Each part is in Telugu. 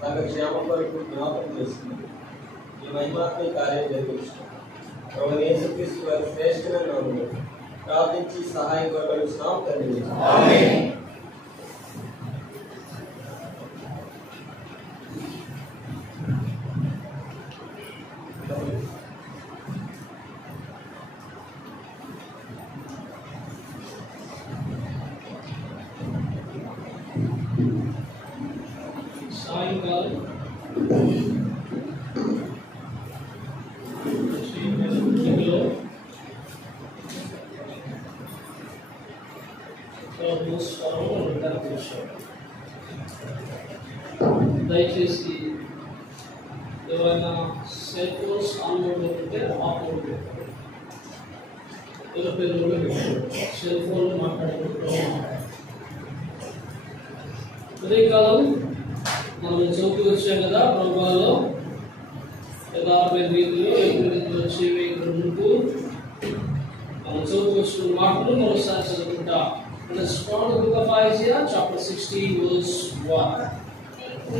సగ క్షేమం కొరకు జ్ఞాపకం చేస్తుంది. ఈ మహిమాత్మక కార్యం జరిగించిన ప్రభువైన యేసుక్రీస్తు వారి శ్రేష్ఠమైన నామములో ప్రార్థించి సహాయం కొరకున్నాం తండ్రి. ఆమేన్. సాయంకాలం దయచేసి ఎవరైనా సెల్ ఫోన్స్ ఆన్లో ఉంటే ఆఫ్లో సెల్ ఫోన్ మాట్లాడుకుంటున్నాం. ఉదయకాలం మనం చౌకి వచ్చాం కదా ప్రభుత్వాల్లో యథార్థమైన రీతిలో ఎదురు వచ్చేవి ముందు మనం చౌకి వచ్చిన మాటలు మరోసారి చదువుకుంటా. Let's start the book of Isaiah, chapter 60, verse 1.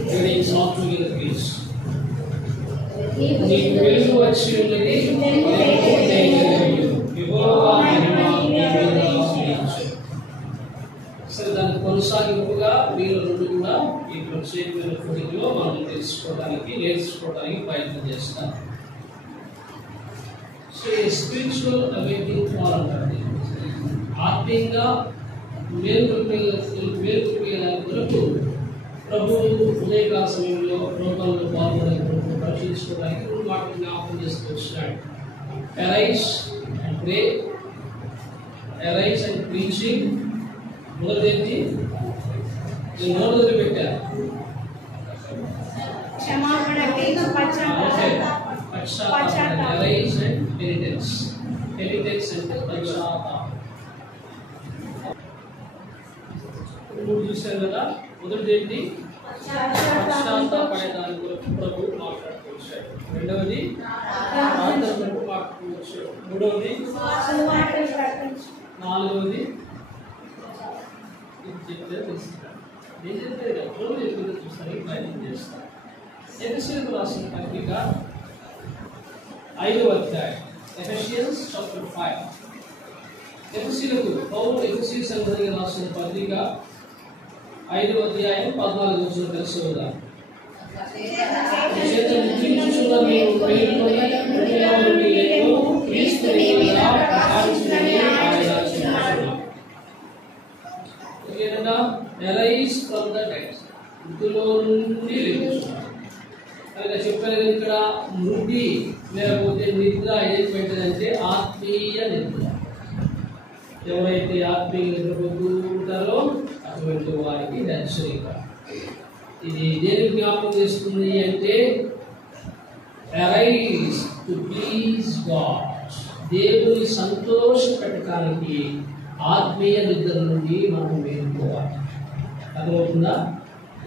Reading all together, please. నీకు వెలుగు వచ్చి ఉన్నది, సరే దానికి కొనసాగింపుగా మీరు రెండు కూడా ఈ ప్రత్యేకమైన కోరికలో మనం నేర్చుకోవడానికి ప్రయత్నం చేస్తాం. సో స్పిరిచువల్ అవేకింగ్ కాల్ అంటారు. ఆత్మీయంగా మేలుకొల్పేయడానికి కొరకు ప్రభువు ఉదయకాల సమయంలో లోకంలో పాల్గొనే కొరకు పరిశీలించుకోవడానికి రెండు మాటలు జ్ఞాపకం చేస్తూ వచ్చినాడు. Arise and pray, arise and preaching. మొదటిదేంటి? నేను మొదటి పెట్టాను పశ్చాత్తాపం. Arise and పెనిటెన్స్. పెనిటెన్స్ అంటే పశ్చాత్తాపం. మూడు చూశారు కదా. మొదటిదేంటి? పశ్చాత్తాపడేదాని గురించి ప్రభు మాట్లాడుతూ వచ్చాడు. రెండవది ప్రార్థన కొరకు మాట్లాడుతూ వచ్చాడు. మూడవది, నాలుగవది చెప్తే తెలుసుకుంటాను. నేను చెప్పేది కదా, ప్రభు చెప్పేది చూస్తానికి ప్రయత్నం చేస్తాను. ఎఫెసీయులకు రాసిన పత్రిక 5వ అధ్యాయం, ఎఫెసియన్స్ చాప్టర్ 5. ఎఫెసీయులకు పౌలు ఎఫెసీ సంఘానికి రాసిన పత్రిక 5వ అధ్యాయం 14వ వచనం తెలుసుకుందాం. చెప్పారు ఇక్కడ మృతి లేకపోతే నిద్ర ఏంటంటే ఆత్మీయ నిద్ర. ఎవరైతే ఆత్మీయ నిద్ర పొందుకుంటారో అటువంటి వారికి హెచ్చరిక. ఇది దేనికి జ్ఞాపకం చేస్తుంది అంటే అరైజ్ టు ప్లీజ్ గాడ్, దేవుని సంతోష పెట్టడానికి ఆత్మీయ నిద్ర నుండి మనం మేలుకోవాలి. అర్థమవుతుందా?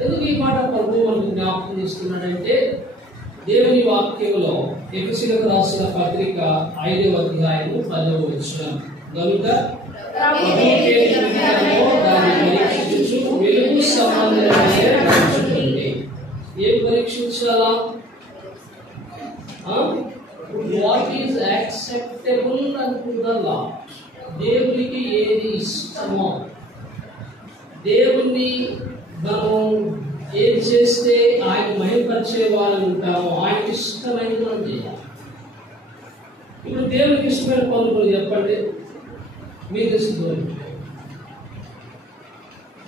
ఎందుకు ఈ మాట ప్రభు మనకు జ్ఞాపకం చేస్తున్నాడంటే దేవుని వాక్యంలో ఎఫెసీయులకు రాసిన పత్రిక 5వ అధ్యాయం 10వ వచనం, కనుక వెలుగు సంబంధమైన ఏం పరీక్షించాలా? What is acceptable unto the lord. దేవునికి ఏది ఇష్టమో, దేవుణ్ణి మనం ఏం చేస్తే ఆయన మహిమపరిచే వాళ్ళు ఉంటామో ఆయనకి ఇష్టమైనది మనం చేయాలి. ఇప్పుడు దేవునికి ఇష్టమైన పనులు చెప్పండి, మీకు ఇష్టం.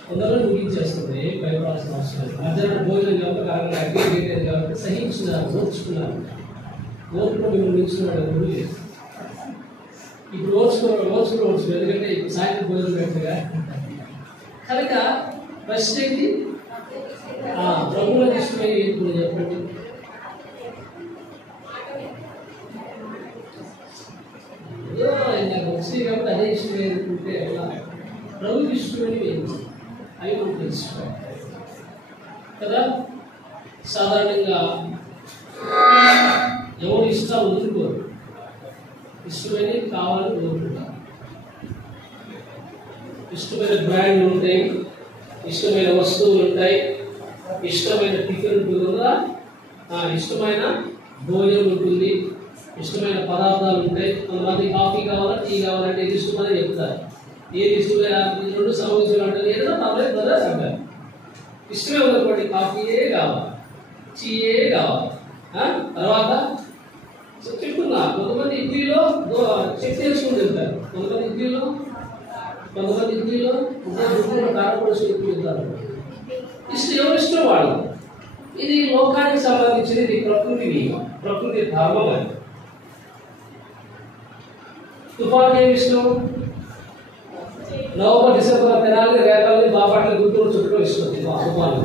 కొందరు ముగించేస్తుంది, భయపడాల్సిన అవసరం లేదు. మధ్యాహ్నం భోజనం కాబట్టి అగ్గిలేదు కాబట్టి సహించినారు, ఓర్చుకున్నారు. ఓర్చుకో మిమ్మల్ని నిల్చున్నాడు ఎవరు లేదు. ఇప్పుడు ఓర్చుకో ఎందుకంటే ఇప్పుడు సాయంత్రం భోజనం పెట్టగా కనుక ఫస్ట్ ఏంటి? ప్రభువులకు ఇష్టమైన ఇప్పుడు చెప్పండి. నాకు వచ్చి కాబట్టి అదే ఇష్టమే అనుకుంటే ఎలా? ప్రభుకి ఇష్టమైనవి ఏంటి అవి మనం తెలుసుకోవాలి కదా. సాధారణంగా ఎవరు ఇష్టాలు వదులుకోరు, ఇష్టమైనవి కావాలని కోరుకుంటారు. ఇష్టమైన బ్రాండ్లు ఉంటాయి, ఇష్టమైన వస్తువులు ఉంటాయి, ఇష్టమైన టిఫిన్ ఉంటుందా, ఇష్టమైన భోజనం ఉంటుంది, ఇష్టమైన పదార్థాలు ఉంటాయి. కొంతమంది కాఫీ కావాలా, టీ కావాలంటే ఏది ఇష్టమని చెప్తారు. ఏది ఇష్టమైన రెండు సమస్యలు అంటే ఏదైనా పర్లేదు బ్రదర్స్ అంటారు. ఇష్టమే ఉన్నటువంటి కాఫీయే కావాలి, టీయే కావాలి. తర్వాత చెప్తున్నా కొంతమంది ఇడ్లీలో చెక్ చేసుకుని తింటారు, కొంతమంది ఇడ్లీలో కారపొడి తింటారు. ఎవరు ఇష్టం వాళ్ళు. ఇది లోకానికి సంబంధించింది, ఇది ప్రకృతి నియమం, ప్రకృతి ధర్మం. అని తుఫాన్కి ఏమి ఇష్టం? నవంబర్ డిసెంబర్ తినాలి, రేపాలి, బాబాట్ల గుంటూరు చుట్టూ ఇష్టం తుఫాను.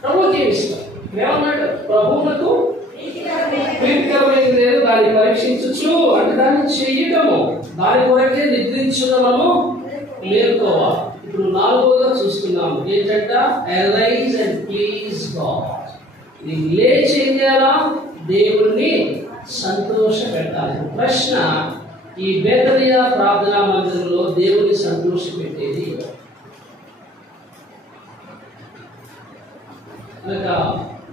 ప్రభుకి ఏమి ఇష్టం? ఏమన్నాడు? ప్రభువులకు ప్రీతికరమైనది లేదు, దాన్ని పరీక్షించచ్చు అంటే దాన్ని చెయ్యటము, దాని కొరకే నిద్రించడము మేల్కోవాలి. ఇప్పుడు 4వగా చూస్తున్నాము ఏంటంట? Arise and please God. ఇది లేచి ఏం చేయాలా? దేవుణ్ణి సంతోష పెట్టాలి. ప్రశ్న, ఈ బేతనియా ప్రార్థనా మందిరంలో దేవుని సంతోష పెట్టేది కనుక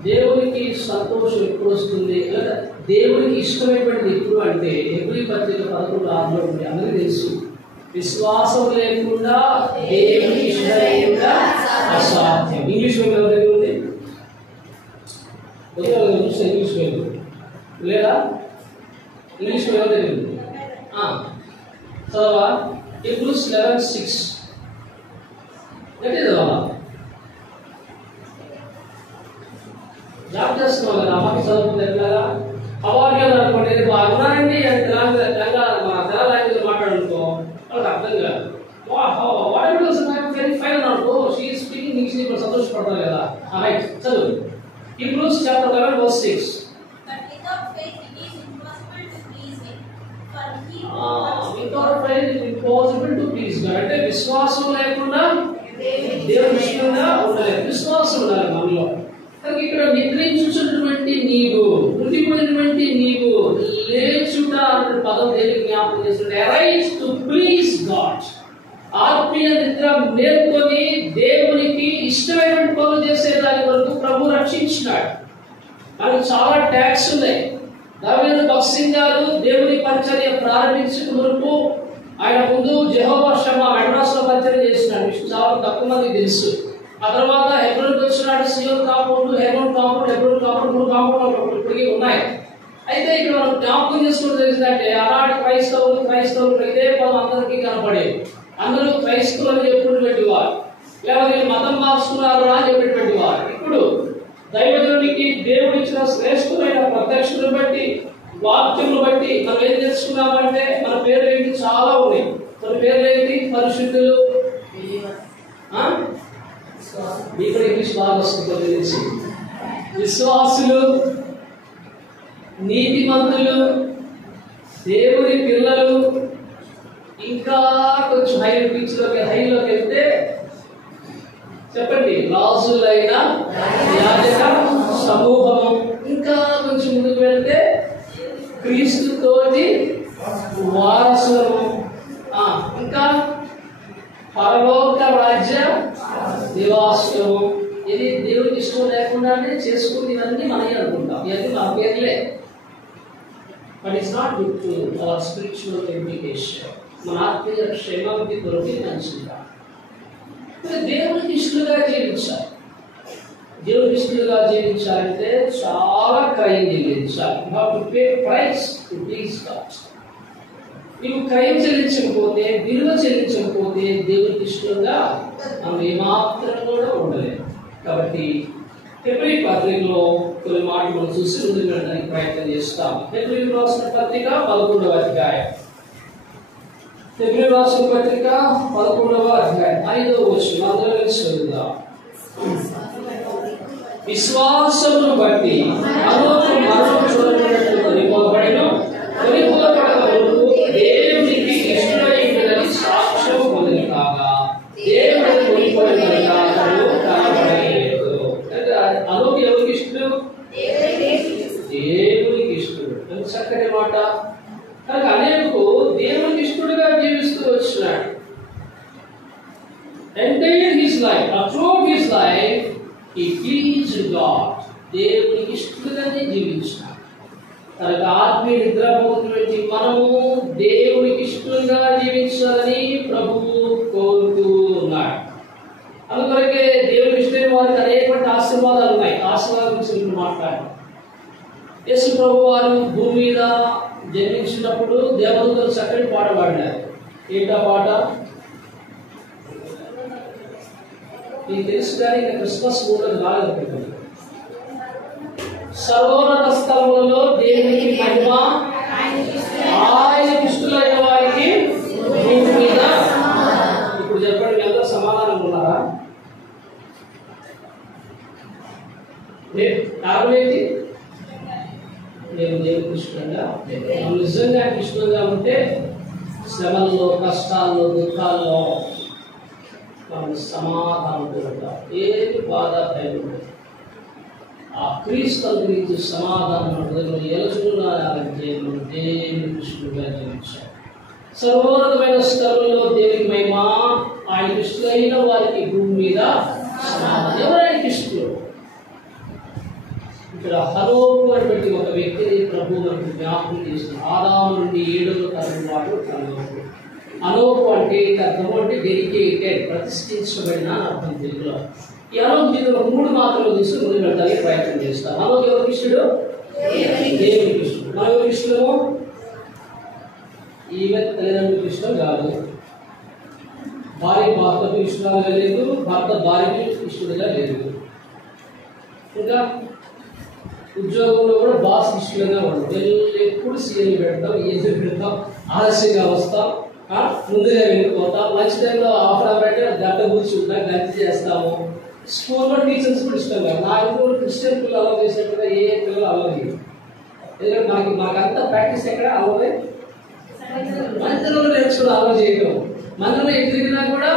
దేవునికి సంతోషం ఎప్పుడు వస్తుంది, లేదా దేవునికి ఇష్టమైనటువంటిది ఎప్పుడు అంటే హెబ్రీ పత్రిక 11:6 ఉంది. అందరికీ తెలుసు, విశ్వాసం లేకుండా దేవునికి ఇష్టమైనది అసాధ్యం. ఇంగ్లీష్ మీడియం ఎవరి దగ్గర ఉంది? ఇంగ్లీష్ మీడియం లేదా? ఇంగ్లీష్ మీడియం ఎవరి దగ్గర ఉంది? చదవా Hebrews 11:6 చదవాలా? జాబ్ చేస్తున్నావు కదా, అమ్మకి చదువుతుంది ఎట్లాగా అవార్డు అనుకోండి, ఉన్నారండి తెలంగాణ లాంగ్వేజ్ మాట్లాడుకో వాళ్ళకి అర్థం కాదు. ఫైన్ అనుకో, స్పీకింగ్ ఇంగ్లీష్ ఇప్పుడు సంతోషపడతారు కదా. రైట్, చదువు. Hebrews chapter 11:6. Impossible to please God. అంటే విశ్వాసం లేకుండా దేవుని ఇష్టంగా ఉండలేదు. విశ్వాసం ఉండాలి మనలో. ఇక్కడ నిద్రించున్నటువంటి నీవు, మృతిపోయినటువంటి నీవు లేచుట అనే పదం దేనికి జ్ఞాపకం చేస్తుంటే అరైజ్ టు ప్లీజ్ గాడ్. ఆత్మీయ నిద్ర మేల్కొని దేవునికి ఇష్టమైనటువంటి పనులు చేసేదాని వరకు ప్రభు రక్షించినాడు. మనకు చాలా ట్యాక్స్ ఉన్నాయి. దావీదు భక్సింగ్ గారు దేవుని పరిచర్య ప్రారంభించక మునుపు ఆయన ముందు యెహోవా షమ్మా మెడ్రాస్ లో పరిచర్య చేసినాడు. చాలా తక్కువ మందికి తెలుసు. ఆ తర్వాత హెబ్రోన్కి వచ్చినాడు. సియోన్ కాంపౌండ్, హెబ్రోన్ కాంపౌండ్, 3 కాంపౌండ్ ఇప్పటికీ ఉన్నాయి. అయితే ఇక్కడ మనం జ్ఞాపకం చేసుకుంటూ తెలిసిందంటే ఆనాటి క్రైస్తవులు ఇదే పదం అందరికీ కనపడేది. అందరూ క్రైస్తవులు అని చెప్పినటువంటి వారు, లేకపోతే మతం మార్చుకున్నారు అని చెప్పినటువంటి వారు. ఇప్పుడు దైవజనునికి దేవుడు ఇచ్చిన శ్రేష్ఠమైన ప్రత్యక్షతను బట్టి, వాక్యమును బట్టి మనం ఏం తెలుసుకున్నామంటే మన పేర్లు ఏంటి? చాలా ఉన్నాయి. మన పేర్లు ఏంటి? పరిశుద్ధులు, ఇప్పుడు ఇంగ్లీష్ బాగా వస్తుంది తెలిసి, విశ్వాసులు, నీతిమంతులు, దేవుని పిల్లలు. ఇంకా కొంచెం హైలోకి వెళ్తే చెప్పండి, రాజులైన యాజక సమూహము. ఇంకా కొంచెం ముందుకు వెళ్తే క్రీస్తుతోటి వారసులము. ఇంకా పరలోక రాజ్య నివాసులము. ఇది దేవుడికి ఇష్టం లేకుండానే చేసుకుని ఇవన్నీ మనమే అనుకుంటాం. ఇవన్నీ మన పేర్లే. But it's not good to our spiritual education. మన ఆత్మీయ క్షేమానికి కొరకు మంచిగా దేవునికి ఇష్టలుగా జీవించాలి. దేవునికి ఇష్టలుగా జీవించాలంటే చాలా క్రయం చెల్లించాలి. నీవు క్రయం చెల్లించకపోతే, విలువ చెల్లించకపోతే దేవునికి ఇష్టంగా మనం ఏమాత్రం కూడా ఉండలేము. కాబట్టి హెబ్రీ పత్రికలో కొన్ని మాటలు మనం చూసి ముందుకు వెళ్ళడానికి ప్రయత్నం చేస్తాం. హెబ్రీ రాసిన పత్రిక 11వ అధ్యాయం. హెబ్రీ రాసిన పత్రిక 11వ అధ్యాయం 5వ వచనం అందరం కలిసి చదువుదాం. విశ్వాసమును బట్టి మనోకు మరణం చూడబడినట్లు కొనిపోబడెను, కొనిపోబడవరకు దేవునికి ఇష్టమైనదని సాక్ష్యం పొందిన కాగా దేవుడు కొనిపోయిన కనబడలేదు. అనోకు ఎవరికి ఇష్టం? దేవునికి ఇష్టడు. ఎంత చక్కటి మాట. కనుక అనేకు దేవునికి ఇష్టడుగా జీవిస్తూ వచ్చినాడు. ఎంటైర్ హిస్ ఈ ప్లీజ్ గాడ్, దేవునికి ఇష్టంగానే జీవించాలి. తనకు ఆత్మీయ నిద్రపోతున్నటువంటి మనము దేవునికి ఇష్టంగా జీవించాలని ప్రభువు కోరుతూ ఉన్నాడు. అందుకొరకే దేవునికి ఇష్టమైన వారికి అనేకమైన ఆశీర్వాదాలు ఉన్నాయి. ఆశీర్వాదం గురించి ఇప్పుడు మాట్లాడాలి. యేసు ప్రభు వారు భూమి మీద జన్మించినప్పుడు దేవదూతలు చక్కని పాట పాడినారు. ఏంటా పాట? మీకు తెలుసు కానీ ఇంకా క్రిస్మస్ కూడా రాలేదు. సర్వోన్నత స్థలములలో దేవునికి మహిమ, ఆయన ఇష్టలైన వారికి భూమి మీద. ఇప్పుడు చెప్పండి, మీ అందరూ సమాధానం ఉన్నారా? కారణం ఏంటి? నేను దేవునికి ఇష్టంగా, నిజంగా ఇష్టంగా ఉంటే శ్రమల్లో, కష్టాల్లో, దుఃఖాల్లో మనం సమాధానం దొరుకుతాం. ఏది బాధ భయం, ఆ క్రీస్తు గురించి సమాధానం హృదయంలో ఎలుచుకున్నారంటే మనం దేవుని ఇష్టంగా జీవించాలి. సర్వోన్నతమైన స్థలంలో దేవునికి మహిమ, ఆయన ఇష్టమైన వారికి భూమి మీద సమాధానం. ఎవరైనా ఇష్టం? ఇక్కడ హనోకు అనేటువంటి ఒక వ్యక్తిని ప్రభు మనకు జ్ఞాపకం చేస్తున్నారు. ఆదాము నుండి 7వ తరం వాడు హనోకు. హనోకు అంటే అర్థం అంటే డెడికేటెడ్, ప్రతిష్ఠించబడిన అర్థం తెలుగులో. ఈ హనోకు జీవితంలో 3 మాత్రలు తీసుకుని ముందు పెట్టడానికి ప్రయత్నం చేస్తారు. హనోకు ఎవరికి ఇష్టడు? దేవునికి ఇష్టం. మనం ఎవరికి ఇష్టము? ఈమె తల్లిదండ్రులకు ఇష్టం కాదు, భార్య భర్తకు ఇష్టంగా లేదు, భర్త భార్యకి ఇష్టంగా లేదు. ఇంకా ఉద్యోగంలో కూడా బాస్ ఇష్టంగా ఉండదు. ఎప్పుడు సీఎం పెడతాం, ఏది పెడతాం, ఆలస్యంగా వస్తాం, ముందుగా వెళ్ళిపోతాం. లంచ్ టైంలో హాఫ్ అవర్ అంటే గంట కూర్చుంటాం, గంట చేస్తాము. స్కూల్లో టీచర్స్ కూడా ఇష్టం కాదు. నా ఇంట్లో క్రిస్టియన్ పిల్లలు అలవ్ చేసినట్టుగా ఏ పిల్లలు అలవ్ చేయరు. ఎందుకంటే మాకంతా ప్రాక్టీస్ ఎక్కడ అలవే మందిరంలో నేర్చుకుని అలవ్ చేయడం. మందిరంలో ఎదిరిగినా కూడా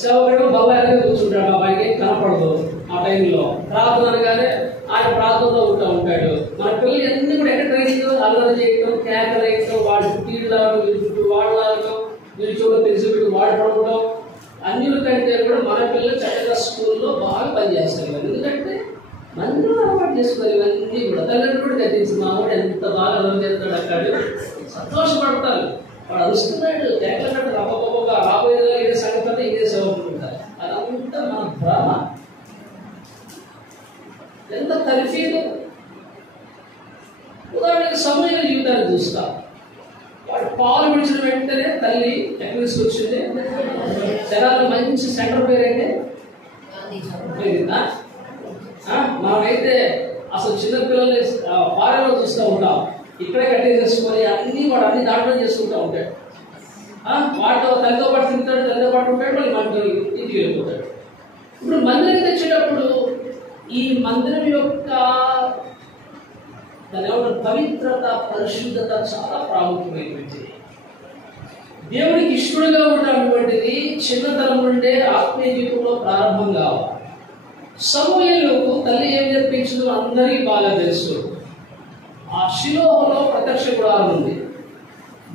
సేవకుడు బల్లాగా కూర్చుంటాడు, అబ్బాయికి కనపడదు. ఆ టైంలో ప్రార్థన అనగానే ఆయన ప్రార్థనలో ఉంటాడు. మన పిల్లలు అన్ని కూడా ఎక్కడ ట్రైనింగ్, అల్లరి చేయడం, కేకలు వేయడం, వాడు టీలాడడం, వీళ్ళు చుట్టూ వాడలాడడం, వీళ్ళు చూడ తెలిసి వీళ్ళు వాడు పడడం, అన్నిల కంటే కూడా మన పిల్లలు చక్కగా స్కూల్లో బాగా పనిచేస్తారు. ఎందుకంటే మందిరం అలవాటు చేసుకోవాలి. ఇవన్నీ కూడా తల్లిదండ్రులు కూడా గతించి మామూలు ఎంత బాగా అలవాటు చేస్తాడు అక్కడ సంతోషపడతారు. వాడు అరుస్తున్నాడు, కేకలు కట్టారు, అబ్బబ్బగా రాబోయేదో ఇదే సంగతి, ఇదే సేవకుంటారు. అదంతా మన భ్రమ. ఎంత తరిఫీదు. ఉదాహరణకి సమయ జీవితాన్ని చూస్తాం. వాడు పాలు విడిచిన వెంటనే తల్లి ఎక్కడి నుంచి వచ్చింది? జనాలు మంచి సెంటర్ పేరైతే మనమైతే అసలు చిన్నపిల్లల్ని పాలెలో చూస్తూ ఉంటాం. ఇక్కడే కట్టేసేసుకొని వాడు అన్ని దాంట్లో చేసుకుంటూ ఉంటాడు. వాటితో తల్లితో పాటు తింటాడు, తల్లితో పాటు ఉంటాడు, మళ్ళీ మన ఇంటికి వెళ్ళిపోతాడు. ఇప్పుడు మందిరం తెచ్చేటప్పుడు ఈ మందిరం యొక్క దాని పవిత్రత, పరిశుద్ధత చాలా ప్రాముఖ్యమైనటువంటిది. దేవుడికి ఇష్టడుగా ఉన్నటువంటిది చిన్నతనం నుండే ఆత్మీయ జీవితంలో ప్రారంభం కావాలి. సమూయేలుకు తల్లి ఏం నేర్పించిందో అందరికీ బాగా తెలుసు. ఆ షిలోహులో ప్రత్యక్ష గుడారం ఉంది.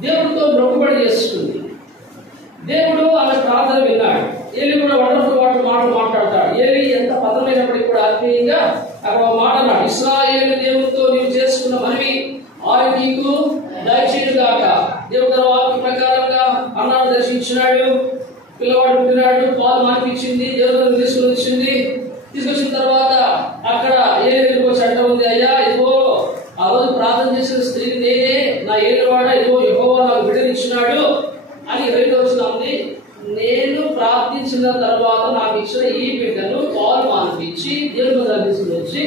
దేవుడితో మొక్కుబడి చేసుకుంది. దేవుడు ఆమె ప్రార్థన విన్నాడు. ఏలి కూడా వండర్ఫుల్ మాటలు మాట్లాడతాడు. ఏలి ఎంత పతమైనప్పటికీ కూడా ఆత్మీయంగా అక్కడ ఒక మాట అన్నాడు, ఇశ్రాయేలు దేవుడితో నీవు చేసుకున్న మనవి ఆయన నీకు దయచేయుగాక. దేవుడు తన వాక్య ప్రకారంగా అన్నాడు దర్శించినాడు. పిల్లవాడు పుట్టినాడు, పాలు మానిపించింది, దేవుడు తీసుకుని వచ్చింది. తీసుకొచ్చిన తర్వాత అక్కడ ఏలికి చట్ట ఉంది, అయ్యా ఇదిగో ఆ రోజు ప్రార్థన చేసిన స్త్రీ నేనే, నా ఏలివాడ ఇదిగో యెహోవా నాకు బిడ్డనిచ్చినాడు అని 2వ వచనం ఉంది. నేను ప్రార్థించిన తర్వాత నాకు ఇచ్చిన ఈ బిడ్డను పాలు మానిపించి దేవుని తీసుకుని వచ్చి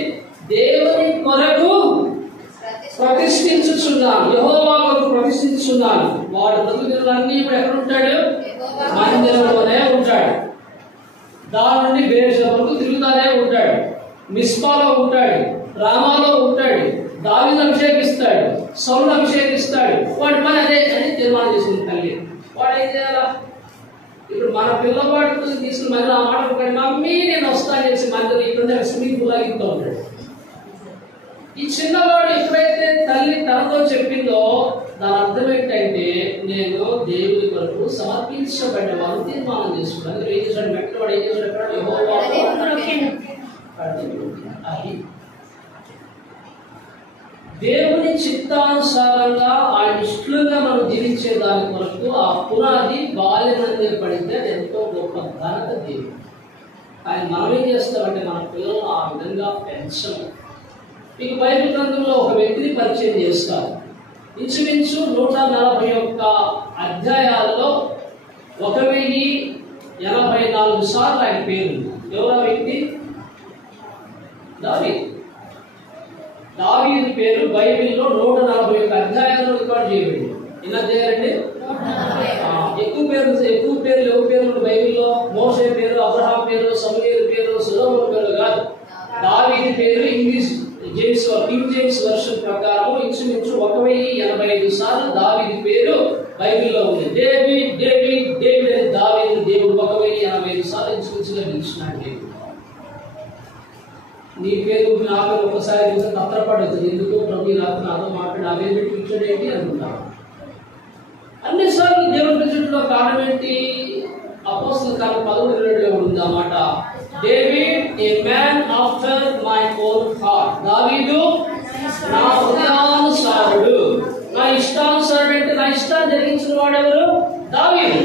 దేవుని కొరకు ప్రతిష్ఠించుచున్నాను, యెహోవా కొరకు ప్రతిష్ఠించుచున్నాను. వాడు బ్రతుకులన్నీ కూడా ఎక్కడ ఉంటాడు? మందిరంలోనే ఉంటాడు. దాని నుండి బేర్షెబా వరకు తిరుగుతానే ఉంటాడు. మిస్పాలో ఉంటాడు, రామాలో ఉంటాడు, దావీదును అభిషేకిస్తాడు, సౌలును అభిషేకిస్తాడు. వాడి పని అదే అని తీర్మానం చేసుకుంది తల్లి. వాడు ఏం చేయాలా? ఇప్పుడు మన పిల్లవాడితో తీసుకుని మళ్ళీ ఆ మాట ఒకటి, మమ్మీ నేను వస్తాను చేసి మందిరం ఇక్కడ స్విమ్మింగ్ పూల్ లాగిస్తూ ఉంటాడు. ఈ చిన్నవాడు ఎప్పుడైతే తల్లి తనతో చెప్పిందో దాని అర్థం ఏంటంటే నేను దేవుడి కొరకు సమర్పించబడ్డవాడు తీర్మానం చేసుకున్నాను. ఏం చేశాడు? మెట్టవాడు ఏం చేశాడు? అది దేవుని చిత్తానుసారంగా ఆయన ఇష్టలుగా మనం జీవించే దాని కొరకు ఆ పునాది బాల్యనందే పడితే అది ఎంతో గొప్ప ఘనత దేవుడు. ఆయన మనం ఏం చేస్తామంటే మన పిల్లలను ఆ విధంగా పెంచము. మీకు బైబిల్ గ్రంథంలో ఒక వ్యక్తిని పరిచయం చేస్తారు. ఇంచుమించు 141 అధ్యాయాల్లో 1084 సార్లు ఆయన పేరు. ఎవరా వ్యక్తి? దావీదు పేరు బైబిల్లో 141 అధ్యాయాల్లో రికార్డ్ చేయబడింది. ఎలా చేయాలండి? ఎక్కువ పేర్లు ఎవరి పేర్లు బైబిల్లో? మోషే పేరు, అబ్రహాం పేరు, సమూయేలు పేరు, సొలొమోను పేరు కాదు. దావీదు పేరు ఇంగ్లీష్ కింగ్ జేమ్స్ వెర్షన్ ప్రకారం ఇంచుమించు 1085 సార్లు దావీదు పేరు బైబిల్లో ఉంది. డేవిడ్ డేవిడ్ డేవిడ్ అని దావీదు దేవుడు 1085 సార్లు ఇంచుమించుగా పిలిచినాడు. నీ పేరు నా పేరు ఒకసారి తత్రపడుతుంది. ఎందుకు ప్రభు రాత్రి నాతో మాట్లాడి నా పేరు పెట్టి పిలిచాడు ఏంటి అనుకుంటాను. అన్నిసార్లు దేవుడు పిలిచడంలో కారణం ఏంటి? అపోస్తలుల కార్యం 11:2లో ఉంది అన్నమాట. David A man after my own heart. దావీదు నా హృదయానుసారుడు. నా ఇష్టానుసారుడు అంటే నా ఇష్టాన్ని జరిగించిన వాడెవరు? దావీదు.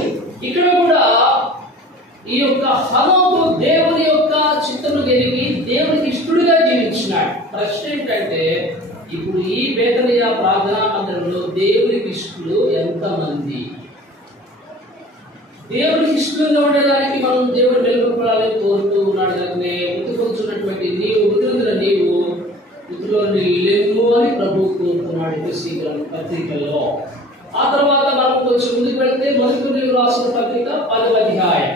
ఇక్కడ కూడా ఈ యొక్క హనోకు దేవుని యొక్క చిత్తము ఎరిగి దేవునికి ఇష్టడుగా జీవించినాడు. ప్రశ్న ఏంటంటే, ఇప్పుడు ఈ బేతనియా ప్రార్థనా మందిరంలో దేవునికి ఇష్టలు ఎంతమంది? దేవునికి ఇష్టంగా ఉండేదానికి మనం దేవుడు నిలబడాలని కోరుతూ ఉన్నాడు. కానీ ముందుకొచ్చున్నటువంటి నీవు మిత్రులని లెమ్ము అని ప్రభు కోరుతున్నాడు పత్రికల్లో. ఆ తర్వాత మనం కొంచెం ముందుకు వెళ్తే మొదటి రాసిన పత్రిక 10వ అధ్యాయం.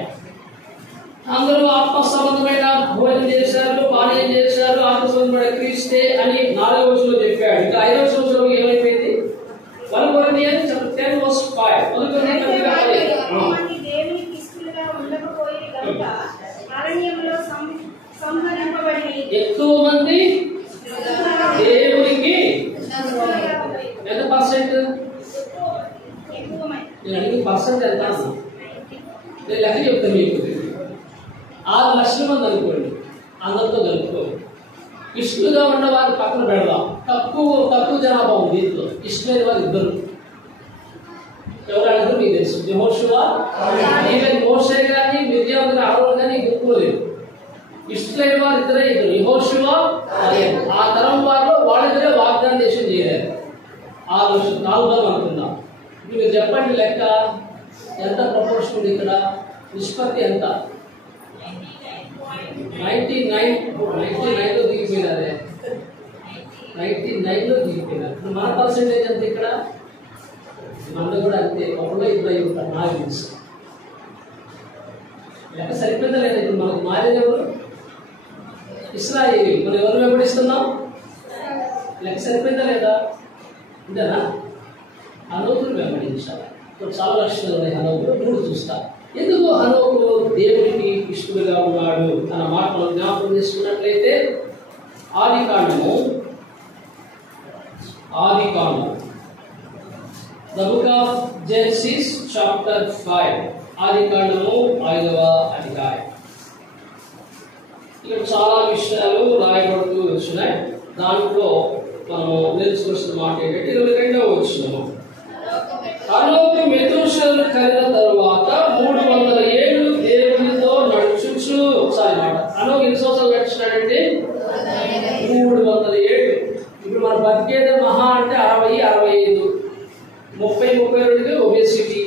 అందరూ ఆత్మ సంబంధమైన భోజనం చేశారు, పానీయం చేశారు, ఆత్మ సంబంధమైన క్రీస్తే అని 4వ వచనంలో చెప్పాడు. ఇంకా 5వ వచనంలో ఏమైపోయింది? 1 Corinthians 10:5. ఎక్కువ మంది దేవునికి ఎంత పర్సెంట్? నేను అడిగి పర్సెంట్ ఎంత? నేను లెక్క చెప్తాను మీకు. 6 లక్షల మంది అనుకోండి, అందరితో కలుపుకోండి. ఇష్టలుగా ఉన్న వారి పక్కన పెడదాం. తక్కువ జనాభా ఉంది దీంట్లో. ఇష్టమైన వారు 2. ఎవరు మీకు తెలుసు? యెహోషువ, ఈవెన్ మోషే కానీ మిర్యాము కానీ అహరోను కానీ గుర్తులేదు. ఇష్టమైన వారు 2 యెహోషువ, ఆ తరం వారిలో వాళ్ళిద్దరే వాగ్దాన దేశం చేరారు. 6 లక్షలు 4 అనుకుందాం. ఇప్పుడు మీరు చెప్పండి లెక్క ఎంత ప్రపోర్షన్ ఉంది ఇక్కడ? నిష్పత్తి ఎంత? 99లో దిగిపోయినారే. 99లో దిగిపోయినారు. ఇప్పుడు మన పర్సెంటేజ్ ఎంత ఇక్కడ? మనలో కూడా అంతే. 1 ఉంటారు నాకు తెలుసు. లెక్క సరిపోయిందా లేదా? ఇప్పుడు మనకు మారేది ఎవరు? ఇశ్రాయేలు. మనం ఎవరు వెంబడిస్తున్నాం? లెక్క సరిపోయిందా లేదా? అంతేనా? హనోకును వెంబడించాలి. చాలా లక్షణాలు ఉన్నాయి హనోకులు. 3 చూస్తా. ఎందుకు హనోకు దేవునికి ఇష్టడుగా ఉన్నాడు అన్న మాట మనం జ్ఞాపకం చేసుకున్నట్లయితే ఆదికాండము The book of Genesis chapter 5. ఆదికాండము 5వ అధ్యాయం. ఇక్కడ చాలా విషయాలు రాయబడుతూ వచ్చినాయి. దాంట్లో మనము నేర్చుకోవాల్సిన మాట ఏంటంటే 22వ వచనము. హనోకు మెతూషెలను కనిన తరువాత 300 ఏళ్ళు దేవునితో నడుచుచు. ఒకసారి మాట, హనోకు ఎన్ని సంవత్సరాలు నడిచినాడంటే 300 ఏళ్ళు. ఇప్పుడు మన బతికేదే మహా అంటే 60, 65, 30, 32కి ఒబేసిటీ,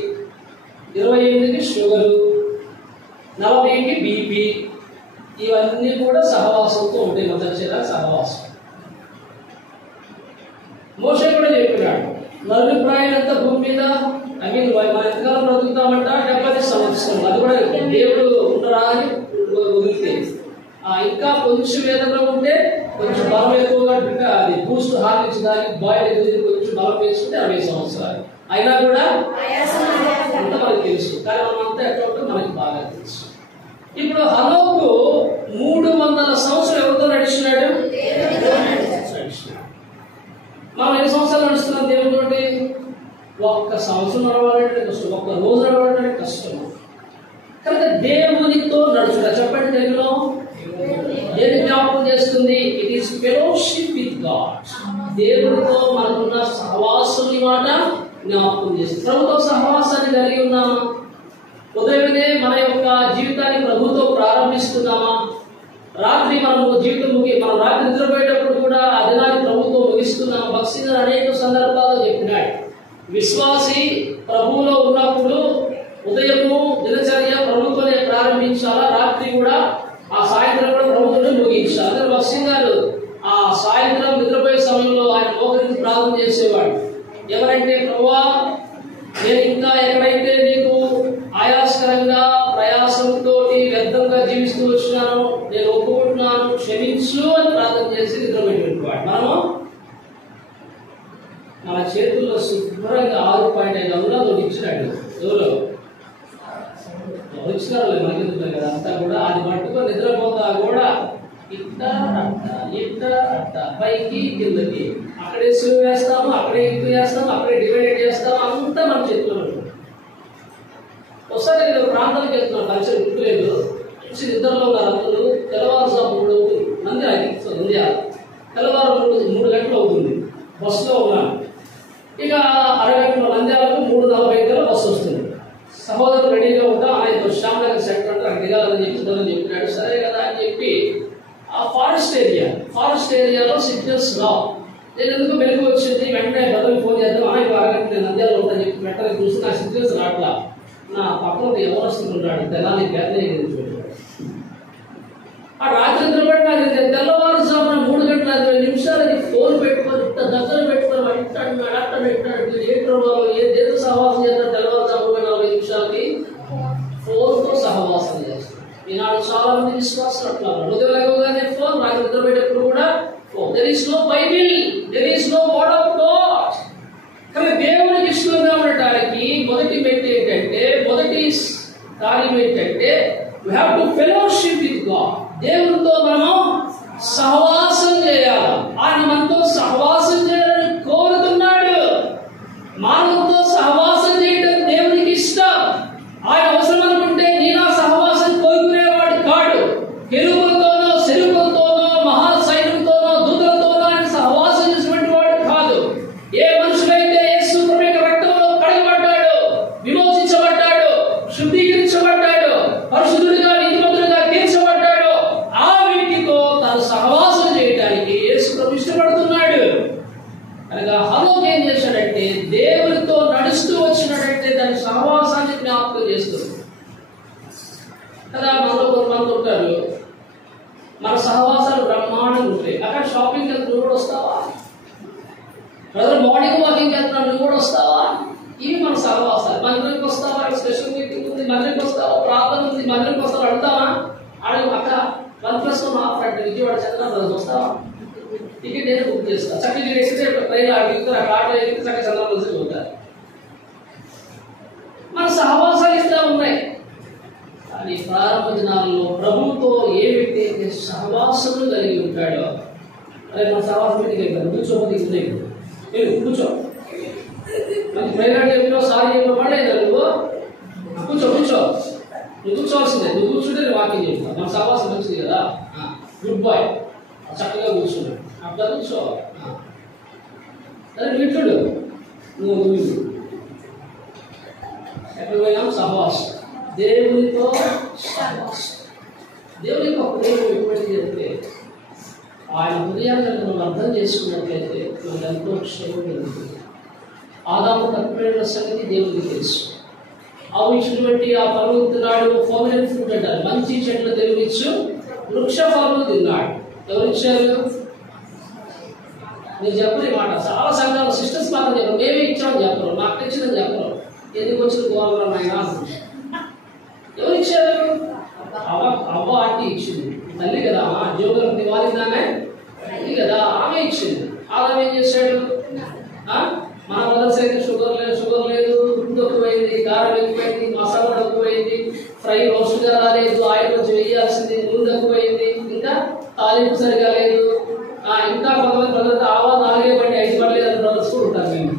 28కి షుగరు, 40కి బీపీ. ఇవన్నీ కూడా సహవాసంతో ఉంటాయి. మొదటి సహవాసం. మోషే కూడా చెప్పినాడు, నరుని ప్రాయులంతా భూమి మీద మన ఎంతకాలం బ్రతుకుతామంట? 70 సంవత్సరాలు. అది కూడా దేవుడు ఉండరా అని వదిలితే, ఇంకా కొంచెం వేదంలో ఉంటే కొంచెం బలం ఎక్కువగా అది బూస్ట్ హార్లిక్స్ దానికి బాయిల్ ఎక్కువ కొంచెం బలం వేసుకుంటే 60 సంవత్సరాలు. అయినా కూడా అంతా మనకు తెలుసు. కానీ మనం అంతా ఎట్లా ఉంటుందో మనకి బాగా తెలుసు. ఇప్పుడు హనోకు 300 సంవత్సరాలు ఎవరితో నడిచినాడు? మనం ఎన్ని సంవత్సరాలు నడుస్తున్నాం దేవుడితోటి? 1 సంవత్సరం నడవాలంటే కష్టం, 1 రోజు నడవాలంటే కష్టం. కనుక దేవునితో నడుచుట. చెప్పండి తెలుగులో, దేని జ్ఞాపకం చేస్తుంది? It is fellowship with God. దేవుడితో మనకున్న సహవాసం మాట జ్ఞాపకం చేస్తుంది. ప్రభుతో సహవాసాన్ని కలిగి ఉన్నామా? ఉదయమే మన యొక్క జీవితాన్ని ప్రభుతో ప్రారంభిస్తున్నామా? రాత్రి మనము మనం రాత్రి నిద్రపోయేటప్పుడు కూడా ఆ దినాన్ని ప్రభుతో ముగిస్తున్నామా? భక్తిగా అనేక సందర్భాల్లో చెప్పినాడు. విశ్వాసి ప్రభువులో ఉన్నప్పుడు ఉదయము దినచర్య ప్రభుత్వనే ప్రారంభించాలా, రాత్రి కూడా ఆ సాయంత్రం కూడా ప్రభుత్వమే ముగించాలి. అందరూ భక్తిగారు ఆ సాయంత్రం నిద్రపోయే సమయంలో ఆయన మోకరించి ప్రార్థన చేసేవాడు. ఎవరంటే, ప్రభువా, నేను ఇంకా ఎక్కడైతే నీకు ఆయాస్కరంగా ప్రయాసంతో వ్యర్థంగా జీవిస్తూ వచ్చినాను, నేను ఒప్పుకుంటున్నాను, క్షమించు అని ప్రార్థన చేసి నిద్రపోయేవాడు. మనము మన చేతుల్లో శుభ్రంగా 6.5 అంగుళాలు ఇచ్చినాడు. ఎవరు వచ్చినారు మనకి కదా, అంతా కూడా అది పట్టుకొని నిద్రపోతా కూడా ఇట్ట అట్ట పైకి కిందకి, అక్కడే స్విమ్ వేస్తాము, అక్కడే ఇంటూ వేస్తాము, అక్కడే డివైడ్ చేస్తాము, అంతా మన చేతిలో ఉంటుంది. ఒకసారి నేను ప్రాంతానికి వెళ్తున్నాను, కల్చర్ గుర్తులేదు, మంచి నిద్రలో ఉన్నారు అందరూ. తెల్లవారుజాము 3 మంది నంద్యాల, తెల్లవారు 3 గంటలు అవుతుంది. బస్సులో ఉన్నాను. ఇక అరగంటలో నంద్యాలకు 3:45 బస్సు వస్తుంది. సహోదరులు రెడీగా ఉంటాం, ఆయన శ్యామనగర్ సెంటర్ అంటే అక్కడ దిగాలని చెప్పినాడు. సరే కదా అని చెప్పి ఆ ఫారెస్ట్ ఏరియాలో సిగ్నల్స్ రావు. నేను ఎందుకు వెలుగు వచ్చింది, వెంటనే బదులు ఫోన్ చేద్దాం, ఆయన అరగంట నేను నంద్యాలలో ఉంటాను చెప్పి వెంటనే చూసి నా సిగ్నల్స్ రావట్లా. నా పక్కన ఎవరు వస్తుంటాడు, తెల్లారి గర్నే ఆ రాత్రి నిద్రపడిన తెల్లవారుజామున 3 గంటల 20 నిమిషాలు ఫోన్ పెట్టుకొని దగ్గర పెట్టుకొని అంటాడు ఏ ప్రభావం ఏ దేశ సహవాసం చేస్తాడు. తెల్లవారుజామున 40 నిమిషాలకి ఫోన్తో సహవాసం చేస్తాడు. ఈనాడు చాలా మంది విశ్వాసాలు అట్లా ఉదయం లేవగానే ఫోన్, రాత్రి నిద్రపోయేటప్పుడు కూడా phone. There is no Bible, there is no word of God. కానీ దేవునికి ఇష్టంగా ఉండటానికి మొదటి కార్యం ఏంటంటే we have to fellowship with God. దేవునితో మనము సహవాసం చేయాలి. ఆయన మనతో సహవాసం చేయాలని కోరుతున్నాడు. మానవులతో సహవాసం చేయడం దేవునికి ఇష్టం. ఆయన అవసరం అనుకుంటే నీనా సహవాసం కోరుకునేవాడు కాడు. కెరూబులతోనో, సెరూబులతోనో, మహా సైన్యంతోనో, దూతలతోనో ఆయన సహవాసం చేసినటువంటి వాడు కాదు. ఏ మనుషులైతే యేసు ప్రభు యొక్క రక్తంలో కడగబడ్డాడు, విమోచించబడ్డాడు, శుద్ధీకరించబడ్డాడు, పరిశుద్ధుడిగా నీతిమంతుడిగా తీర్చబడ్డాడు, ఆ వ్యక్తితో తను సహవాసం చేయడానికి యేసు ప్రభు ఇష్టపడుతున్నాడు. కనుక హనోకు ఏం చేశాడంటే, దేవునితో నడుస్తూ వచ్చినట్టయితే దాని సహవాసాన్ని జ్ఞాపకం చేస్తుంది కదా. మనలో కొంతమంది ఉంటారు, మన సహవాసాలు బ్రహ్మాండంగా ఉంటాయి. అక్కడ షాపింగ్కి వెళ్తే నువ్వు కూడా వస్తావా, బ్రదర్ మార్నింగ్ వాకింగ్కి వెళ్తున్నావు నువ్వు కూడా వస్తావా, ఇవి మన సహవాసాలు. మందిరానికి వస్తావా, స్పెషల్ మీటింగ్ ఉంది, మందిరానికి వస్తావా, ప్రార్థన ఉంది, మందిరానికి వస్తావా, అడుగుతావా, అడుగు అక్క 1+1 ఆఫర్ అంటే విజయవాడ చంద్రబాబు వస్తావా, టికెట్ నేను బుక్ చేస్తాను, చక్కగా ఎక్కితే ట్రైన్ అడుగుతారు, అక్కడ ఆటో ఎక్కితే చక్కగా చంద్రబాబు పోతారు. మన సహవాసాలు ఇస్తా ఉన్నాయి. కానీ ప్రారంభ దినాల్లో ప్రభుత్వం ఏ వ్యక్తి అయితే సహవాసములు కలిగి ఉంటాడో, అదే మన సహవాసం మీటింగ్ వెళ్తాను, కూర్చోపోతే నేను కూర్చో, మనకి ప్రైవేట్ చెప్పినా సారీ చెప్పిన పడే నువ్వు కూర్చో నువ్వు కూర్చోవాల్సిందే. నువ్వు కూర్చుంటే నేను వాకింగ్ చెప్తాను. మన సహవాసం మంచిది కదా, గుడ్ బాయ్, చక్కగా కూర్చున్నాడు, అట్లా కూర్చోవాలి. అదే నువ్వు ఇట్లుడు, నువ్వు ఎక్కడ పోయినా సహవాసం, దేవునితో సహవాసం. దేవుని యొక్క ప్రేమ ఎప్పుడైతే చెప్తే ఆయన హృదయాన్ని మనం అర్థం చేసుకున్నట్లయితే మనం ఎంతో క్షేమం కలుగుతుంది. ఆదాము తప్పిపోయిన సంగతి దేవునికి తెలుసు. అవి ఇచ్చినటువంటి ఆ ఫలం తిన్నాడు, ఫర్మనెంట్ ఫ్రూట్ అంటారు, మంచి చెట్లు తెలివిచ్చు వృక్ష ఫలం తిన్నాడు. ఎవరిచ్చారు? నేను చెప్పను ఈ మాట. చాలా సంఘాలు సిస్టర్స్ మాత్రం చెప్పరు, మేమే ఇచ్చామని చెప్పరు, నాకు తెచ్చిందని చెప్పరు. ఎందుకు వచ్చిన గోవాలను ఆయన ఎవరిచ్చారు? అవ్వ ఆంటీ ఇచ్చింది, తల్లి కదా, జోగులకు నివారిందామే తల్లి కదా, ఆమె ఇచ్చింది. ఆమె ఏం చేశాడు? మన బ్రదర్స్ అయితే షుగర్ లేదు, ఉప్పు ఎక్కువైంది, కారం ఎక్కువైంది, మసాలా ఎక్కువైంది, ఫ్రై రోస్ట్గా రాలేదు, ఆయిల్ కొంచెం వేయాల్సింది, నూనె ఎక్కువైంది, ఇంకా తాలింపు సరిగా లేదు, ఇంకా కొంతమంది బ్రదర్స్ ఆవా 4 బండి 5 బండి అని బ్రదర్స్ కూడా ఉంటారు. మేము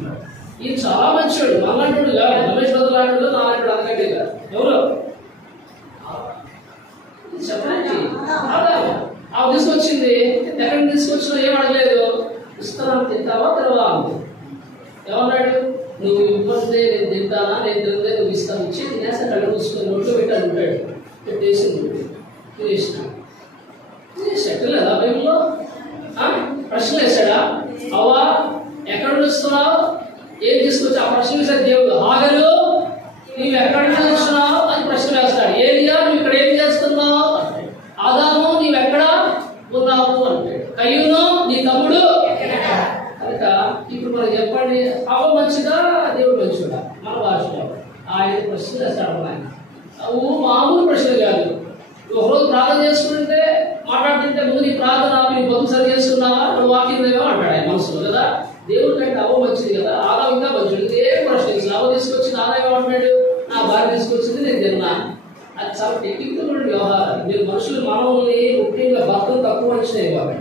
ఇది చాలా మంచివాడు, మనలాంటి కాదు, రమేష్ బ్రదర్ లాంటి నాలుగు అందుకంటే కాదు. ఎవరు చెప్పండి? ఆ వచ్చింది. ఎక్కడికి తీసుకొచ్చినా ఏం అడగలేదు. ఇస్తున్నాను, తింటావా తినవా అంది. ఏమన్నాడు? నువ్వు ఇవ్వంటే నేను తింటానా, నేను తింటే నువ్వు ఇస్తాను. ఇచ్చి తినేసా కళ్ళు మూసుకొని నోట్లో పెట్టాను ఉంటాడు. పెట్టేసింది, తినేసినాడు. ఎక్కలేదా బైబిల్లో? ప్రశ్న వేశాడా? అవ్వా ఎక్కడ వస్తున్నావు, ఏం తీసుకొచ్చి ఆ ప్రశ్న వేశాడు దేవుడు. ఆగరు నువ్వు ఎక్కడి నుంచి వస్తున్నావు అని ప్రశ్న వేస్తాడు. ఏలియా నువ్వు ఇక్కడ ఏం చేస్తున్నావు అంటాడు. ఆదాము నువ్వు ఎక్కడ ఉన్నావు అంటాడు. కయ్యూను నీ తమ్ముడు కనుక ఇప్పుడు మనం చెప్పండి, అవ్వ మంచిదా దేవుడు మంచిదా? మన భాషలో ఆయన ప్రశ్న వేస్తాడు. ఆయన అవు మామూలు ప్రశ్న కాదు. ఒకరోజు ప్రార్థన చేసుకుంటే మాట్లాడుతుంటే ముందు నీ ప్రార్థన నీ బతుకు సరి చేసుకున్నావా, నువ్వు వాక్యం ఏమో అంటాడు ఆయన మనసులో కదా. దేవుడి కంటే అవ్వ మంచిది కదా, ఆదా ఇంకా మంచిది. ఏం ప్రశ్న అవ్వ తీసుకొచ్చింది, ఆదా ఏమంటున్నాడు? నా భార్య తీసుకొచ్చింది, నేను తిన్నా. అది చాలా టెక్నికల్ వ్యవహారం. మీరు మనుషులు మానవుల్ని ముఖ్యంగా భర్తలు తక్కువ వచ్చినాయి కాబట్టి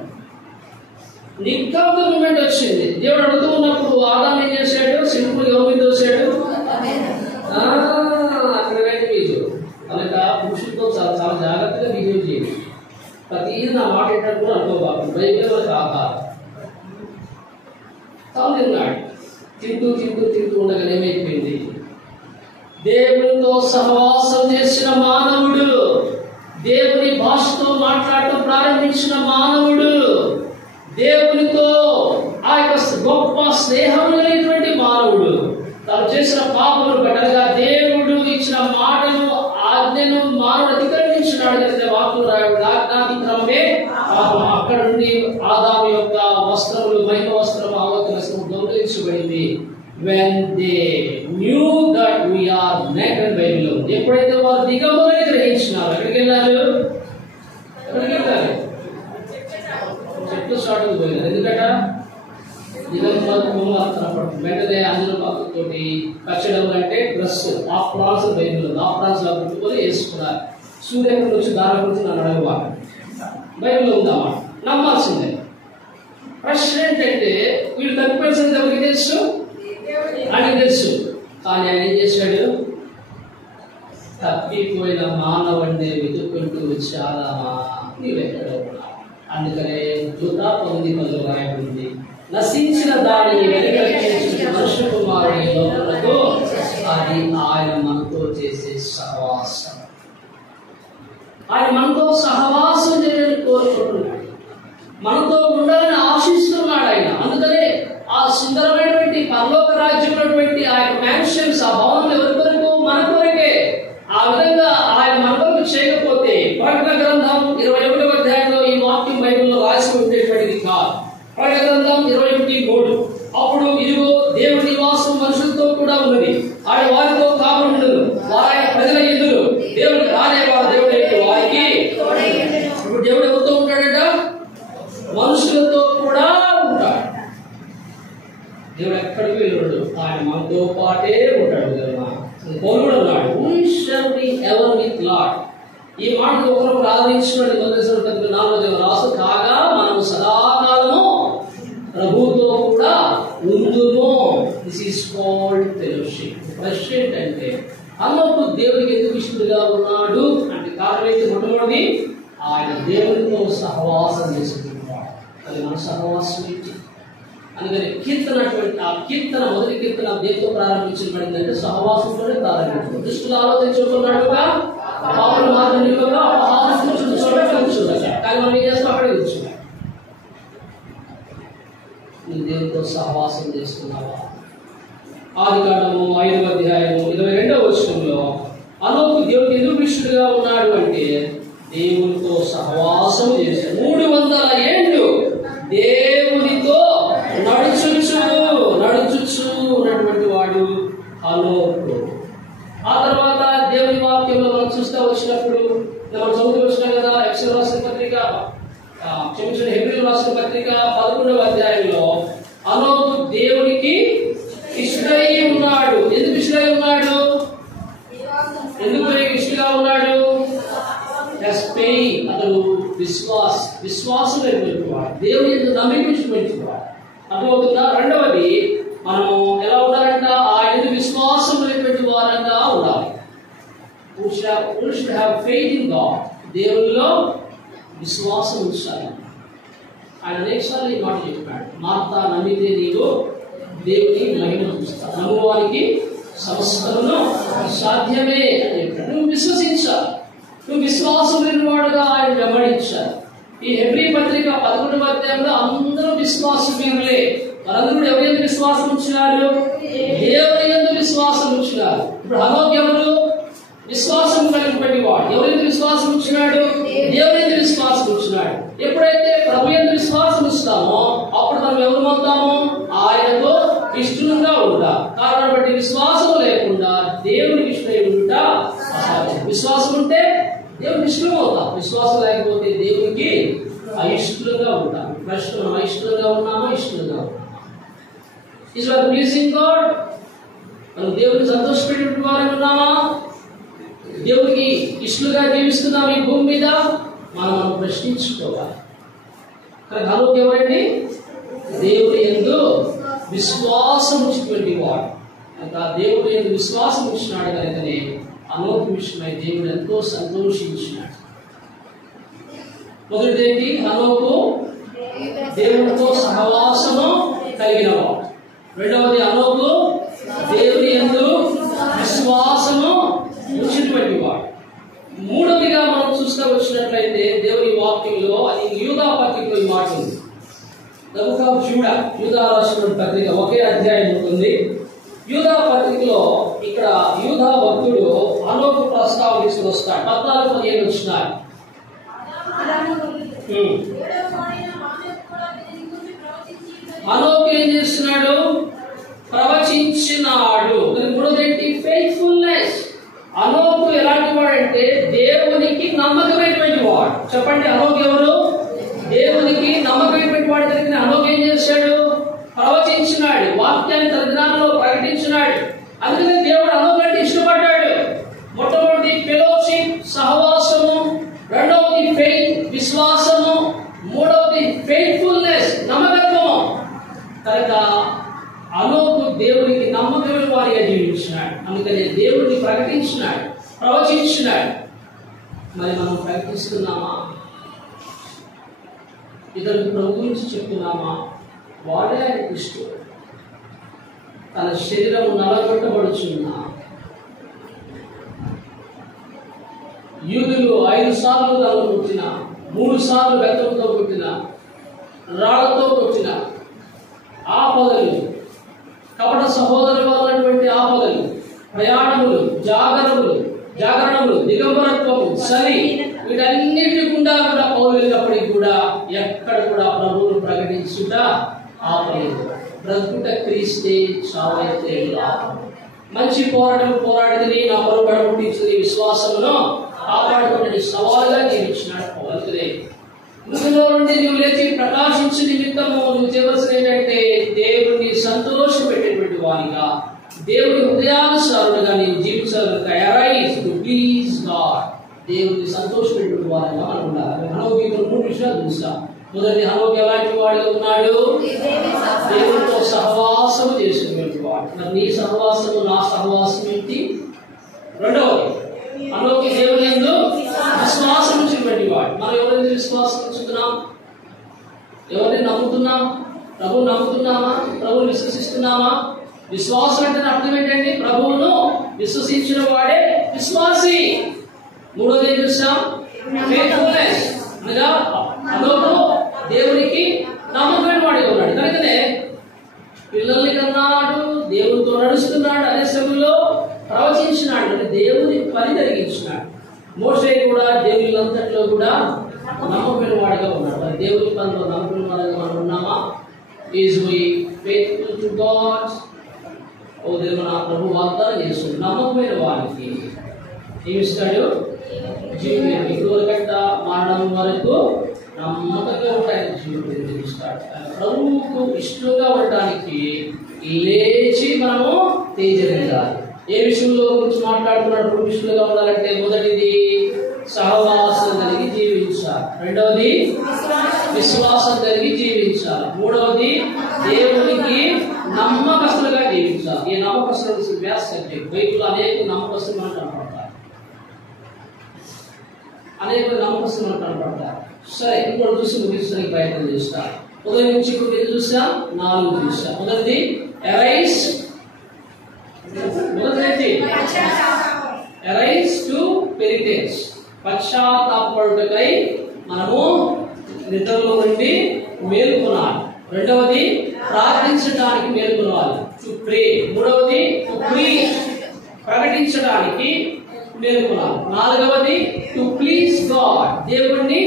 నిగ్గాంత మూమెంట్ వచ్చింది. దేవుడు అడుగుతూ ఉన్నప్పుడు ఆదాం ఏం చేశాడు? సింపుల్ ఎవరి మీద వచ్చాడు? అక్కడ రండి మీరు. కనుక పురుషులతో చాలా చాలా జాగ్రత్తగా బిహేవ్ చేయండి. ప్రతిదీ నా మాట ఏంటంటే కూడా అనుకోబాకు. బైబిల్ వాళ్ళకి ఆహారం తాను తిన్నాడు. తింటూ తింటూ తింటూ ఉండగా ఏమైపోయింది? దేవునితో సహవాసం చేసిన మానవుడు, దేవుని భాషతో మాట్లాడటం ప్రారంభించిన మానవుడు, దేవునితో ఆ యొక్క గొప్ప స్నేహం కలిగినటువంటి మానవుడు తాను చేసిన పాపములు కట్టగా దేవుడు ఇచ్చిన మాటను ఆజ్ఞను మానవుడు అతిక్రమించినాడు కనుక వాక్కులు రాయబడి ఆజ్ఞాతిక్రమమే పాపం. అక్కడ నుండి ఆదాము యొక్క వస్త్రములు మహిమ వస్త్రము అవతల దొంగిలించబడింది. When they knew that we are naked by below, ఎప్పుడైతే వారు దిగంబరని గ్రహించినారు, ఎక్కడికి వెళ్ళారు? చెట్టు స్టార్ట్ పోయినారు. ఎందుకంట వెంటనే అందరూ పక్కతోటి కచ్చడములు అంటే డ్రెస్ ఆ ప్రాన్స్ బైబిల్ ఆ ప్రాన్స్ లా పెట్టుకొని వేసుకున్నారు. సూర్యకుడు వచ్చి దాని గురించి నన్ను అడగవా, బైబిల్ ఉందామా? నమ్మాల్సిందే. ప్రశ్న ఏంటంటే వీళ్ళు తప్పిపోయిన ఎవరికి తెలుసు? అని తెలుసు. కానీ ఆయన ఏం చేశాడు? తప్పిపోయిన మానవుడిని వెతుక్కుంటూ వచ్చాదామా నీవెక్కడ ఉన్నా. అందుకనే జూదా 9:10 రాయబడింది, నశించిన దానిని వెలుగొందించిన మనుష్య కుమారుని లోపలకు అది ఆయన మనతో చేసే సహవాసం. ఆయన మనతో సహవాసం చేయాలని కోరుకుంటున్నాడు, మనతో ఉండాలని ఆశిస్తున్నాడు ఆయన. అందుకనే ఆ సుందరమైనటువంటి పరలోక రాజ్యం ఉన్నటువంటి ఆ యొక్క మ్యాన్షన్స్, ఆ భవనం ఎవరి కొరకు? మన కొరకే. ఆ విధంగా ఆయన మన కొరకు చేయకపోతే ప్రకటన గ్రంథం 21వ అధ్యాయంలో ఈ వాక్యం బైబిల్లో రాసి ఉండేటువంటిది కాదు. ప్రకటన గ్రంథం 21:3 అప్పుడు ఇదిగో దేవుడి నివాసం మనుషులతో కూడా ఉన్నది, ఆయన వారితో కాపాడును, వారి ప్రజల ఎదురు దేవుడు రానేవారు దేవుడు ఏంటి వారికి. ఇప్పుడు దేవుడు ఎవరితో ఉంటాడట? మనుషులతో కూడా ఉంటాడు. దేవుడు ఎక్కడికి వెళ్ళాడు? ఆయన మనతో పాటే ఉంటాడు. పౌలుడు అన్నాడు, we shall be ever with Lord. ఈ మాటకు ఒకరు ఆదరించిన 4వ రాసు కాగా మనం సదాకాలము ప్రభుతో కూడా ఉందుము. This is called fellowship. ప్రశ్న ఏంటంటే అన్నప్పుడు దేవుడికి ఎందుకు ఇష్టడుగా ఉన్నాడు అంటే కారణం ఏంటి? మొట్టమొదటి ఆయన దేవునితో సహవాసం చేసుకుంటున్నాడు. అది మన సహవాసం ఏంటి? అందుకని ఆ కీర్తన మొదటి కీర్తన దేంతో ప్రారంభించబడిందంటే సహవాసంతోనే ప్రారంభించారు. దుష్టులు ఆలోచించుకున్నాడుగా పాపలు మార్గం నిలువగా కూర్చుండగా, కానీ మనం ఏం చేస్తాం? అక్కడే కూర్చున్నాం. నువ్వు దేవునితో సహవాసం చేస్తున్నావా? ఆదికాండము 5వ అధ్యాయము 22వ వచనంలో అనోకు దేవుడికి ఎందుకు ఇష్టడుగా ఉన్నాడు అంటే దేవునితో సహవాసం చేశాడు. 300 ఏళ్ళు దేవునితో నడుచుచు ఉన్నటువంటి వాడు అనోకు. ఆ తర్వాత దేవుని వాక్యంలో మనం చూస్తూ వచ్చినప్పుడు మనం చదువుతూ వచ్చినాం కదా, ఎఫెసీయులకు రాసిన పత్రిక హెబ్రీయులకు రాసిన పత్రిక 11వ అధ్యాయంలో అనోకు దేవునికి ఇష్టడై ఉన్నాడు. ఎందుకు ఇష్టడై ఉన్నాడు? ఎందుకు ఇష్టగా ఉన్నాడు? అతడు విశ్వాసం వాడు, దేవుని ఎందుకు నమ్మించినటువంటి వాడు. అర్థమవుతుందా? రెండవది మనము ఎలా ఉండాలంట? ఆయన విశ్వాసం లేనటువంటి వారంగా ఉండాలి. We should have faith in God. దేవునిలో విశ్వాసం ఉంచాలి. ఆయన అనేకసార్లు ఈ మాట చెప్పాడు. మార్త నమ్మితే నీవు దేవుని మహిమ చూస్తావు, నమ్మువానికి సమస్తమును సాధ్యమే అని చెప్పాడు. నువ్వు విశ్వసించాలి, నువ్వు విశ్వాసం లేనివాడుగా ఆయన వెంబడించాలి. ఈ హెబ్రీ పత్రిక 11వ అధ్యాయంలో అందరూ విశ్వాసమేలే. వారందరూ ఎవరి యందు విశ్వాసం ఉంచినారు? దేవుని యందు విశ్వాసం ఉంచినారు. ఇప్పుడు హనోకు ఎవరు? విశ్వాసం కలిగినటువంటి వాడు. ఎవరి యందు విశ్వాసం ఉంచినాడు? దేవుని యందు విశ్వాసం ఉంచినాడు. ఎప్పుడైతే ప్రభు యందు విశ్వాసం ఉంచుతామో అప్పుడు మనం ఎవరు అవుతాము? ఆయనతో ఇష్టంగా ఉంటా. కారణం బట్టి విశ్వాసం లేకుండా దేవునికి ఇష్టమై ఉంట అసాధ్యం. విశ్వాసం ఉంటే దేవునికి ఇష్టం అవుతాం, విశ్వాసం లేకపోతే దేవునికి అయిష్టంగా ఉంటాం. ప్రశ్న, మనం అయిష్టంగా ఉన్నామా? ఇష్టంగా ఉన్నామా? Is or pleasing God? మనం దేవుడిని సంతోషపెట్టినటువంటి వారు ఉన్నామా? దేవుడికి ఇష్టంగా జీవిస్తున్నాం ఈ భూమి మీద? మనం ప్రశ్నించుకోవాలి. హనోకు ఎవరండి? దేవుడి యందు విశ్వాసం ఉంచినటువంటి వాడు. ఇంకా దేవుడి యందు విశ్వాసం ఉంచినాడు కనుకనే హనోకు విషయమై దేవుడు ఎంతో సంతోషించినాడు. మొదటిదేంటి? హనోకు దేవుడితో సహవాసము కలిగినవాడు. రెండవది హనోకు దేవుని యందు విశ్వాసము ఉంచినటువంటి వాడు. మూడవదిగా మనం చూస్తూ వచ్చినట్లయితే దేవుని వాక్యంలో, అది యూదా పత్రికలో ఈ మాట ఉంది. యూదా రాసిన పత్రిక ఒకే అధ్యాయం ఉంటుంది. యూదా పత్రికలో ఇక్కడ యూదా భక్తుడు హనోకు ప్రస్తావన తీసుకొస్తాడు. 14-15 వచ్చినారు. హనోకు ఏం చేస్తున్నాడు? ప్రవచించినాడు. మూడోదేంటి? ఫెయిత్ఫుల్నెస్. హనోకు ఎలాంటి వాడంటే దేవునికి నమ్మకమైనటువంటి వాడు. చెప్పండి, హనోకు ఎవరు? దేవునికి నమ్మకమైనటువంటి వాడు. దగ్గర హనోకు ఏం చేశాడు? ప్రవచించినాడు, వాక్యాన్ని తన దినాల్లో ప్రకటించినాడు. అందుకని దేవుడు హనోకు అంటే ఇష్టపడ్డాడు. మొట్టమొదటి ఫెలోషిప్, సహవాసము. రెండవది ఫెయిత్, విశ్వాసము. మూడవది ఫెయిత్ఫుల్నెస్, నమ్మకత్వము. కనుక హనోకు దేవునికి నమ్మకమైన వారిగా జీవించినాడు. అందుకని దేవుడిని ప్రకటించినాడు, ప్రవచించినాడు. మరి మనం ప్రకటిస్తున్నామా? ఇతరులకు ప్రభు గురించి చెప్తున్నామా? వాడే ఆయన కృష్ణుడు. తన శరీరం నలగొట్టబడుచున్నా యూదులు 5 సార్లు తనను కొట్టిన, 3 సార్లు బెత్తంతో కొట్టిన, రాళ్లతో కొట్టిన ఆపదలు, కపట సహోదరుల వల్లటువంటి ఆపదలు, ప్రయాణములు, జాగరణములు, దిగంబరత్వము, చలి, వీటన్నిటి గుండా కూడా పౌలు వెళ్ళినప్పటికీ కూడా ఎక్కడ కూడా ప్రభువును ప్రకటించుట ఆపలేదు. బ్రతుకుట క్రీస్తే, చావైతే లాభం. మంచి పోరాటం పోరాడిని, నా పొరపడ పుట్టించింది విశ్వాసమును కాపాడుకుని సవాలుగా జీవించినాడు పౌలు. మృతుల్లో నుండి నువ్వు లేచి ప్రకాశించు నిమిత్తము నువ్వు చేయవలసిన ఏంటంటే దేవుడిని సంతోష పెట్టేటువంటి వారిగా, దేవుడి హృదయానుసారుడుగా నీవు జీవించాలి. Arise to please God. దేవుడిని సంతోష పెట్టేటువంటి వారిగా మనం ఉండాలి. హనోకు 3 విషయాలు చూసా. మొదటి, హనోకు ఎలాంటి వాడిగా ఉన్నాడు? దేవుడితో సహవాసము చేసినటువంటి వాడు. మరి నీ సహవాసము, నా సహవాసం ఏంటి? రెండవది, హనోకు దేవుని యందు విశ్వాసం ఉంచినటువంటి వాడు. మనం ఎవరైనా విశ్వాసం ఉంచుతున్నాం? ఎవరిని నమ్ముతున్నాం? ప్రభువుని నమ్ముతున్నామా? ప్రభువుని విశ్వసిస్తున్నామా? విశ్వాసం అంటే అర్థం ఏంటండి? ప్రభువును విశ్వసించిన వాడే విశ్వాసి. మూడోది ఏం చూసాం? ఫెయిత్ఫుల్నెస్. అనగా హనోకు దేవునికి నమ్మకమైన వాడిగా ఉన్నాడు. కనుకనే పిల్లల్ని కన్నాడు, దేవునితో నడుస్తున్నాడు, అదే సమయంలో ప్రవచించినాడు, అంటే దేవుని పని జరిగించినాడు. మోషే కూడా దేవుని అంతట్లో కూడా నమ్మకమైన వాడిగా ఉన్నాడు. మరి దేవుని పనిలో నమ్మకమైన వాడిగా మనం ఉన్నామా? Is we faithful to God? ఓ దేవుడు, నా ప్రభు వాగ్దానం చేస్తుంది, నమ్మకమైన వారికి ఏమిస్తాడు? జీవితం. ఇదివరకంట మరణం వరకు నమ్మకంగా ఉంటాయని జీవితం ఇస్తాడు. ప్రభువుకు ఇష్టంగా ఉండడానికి లేచి మనము తేజరించాలి. ఏ విషయంలో గురించి మాట్లాడుతున్నాడు? ప్రభు ఇష్టంగా ఉండాలంటే మొదటిది సహవాసం కలిగి జీవించాలి. రెండవది విశ్వాసం కలిగి జీవించాలి. మూడవది దేవునికి నమ్మకస్తులుగా జీవించాలి. ఈ నమ్మకస్తులు వ్యాస సబ్జెక్ట్. బైబిల్ అనేక నమ్మకస్తులు మనకు కనపడతారు. సరే, ఇంకోటి చూసి ముగించడానికి ప్రయత్నం చేస్తా. ఉదయం నుంచి ఇప్పుడు ఎన్ని చూసాం? 4 చూసాం. మొదటిది అరైజ్, అరైజ్ టు పెరిటెన్స్, పశ్చాత్తాపడుటకై మనము నిద్రలో నుండి మేలుకొనాలి. రెండవది ప్రార్థించడానికి మేలుకొనాలి, టు ప్రే. మూడవది టు ప్రీచ్, ప్రకటించడానికి మేలుకొనాలి. నాలుగవది టు ప్లీజ్ గాడ్, దేవుణ్ణి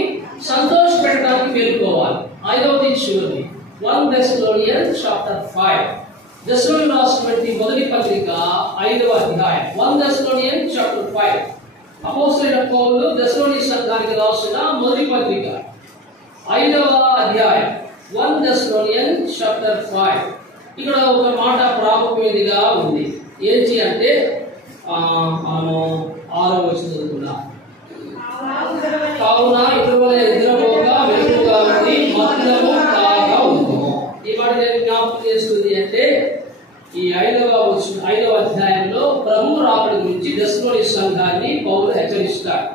సంతోషపెట్టడానికి మేలుకోవాలి. ఐదవది చివరిది 1 Thessalonians chapter 5, దశలోని రాసినటువంటి మొదటి పత్రిక 5వ అధ్యాయం. 1 Thessalonians chapter 5, అపోస్తలుడైన పౌలు దశలోని సంఘానికి రాసిన మొదటి పత్రిక 5వ అధ్యాయం. 1 Thessalonians chapter 5. ఇక్కడ ఒక మాట ప్రాముఖ్యమైనదిగా ఉంది. ఏంటి అంటే మనము 6వ వచనం చదువుకున్నాం. కావున ఇతరుల నిద్రపోక వెలుగుగా ఉండి మత్తులము కాగా ఉండుము. ఈ మాట నేను జ్ఞాపకం చేస్తుంది అంటే ఈ 5వ అధ్యాయంలో ప్రభు రాకడ గురించి దశలోని సంఘాన్ని పౌలు హెచ్చరిస్తాడు.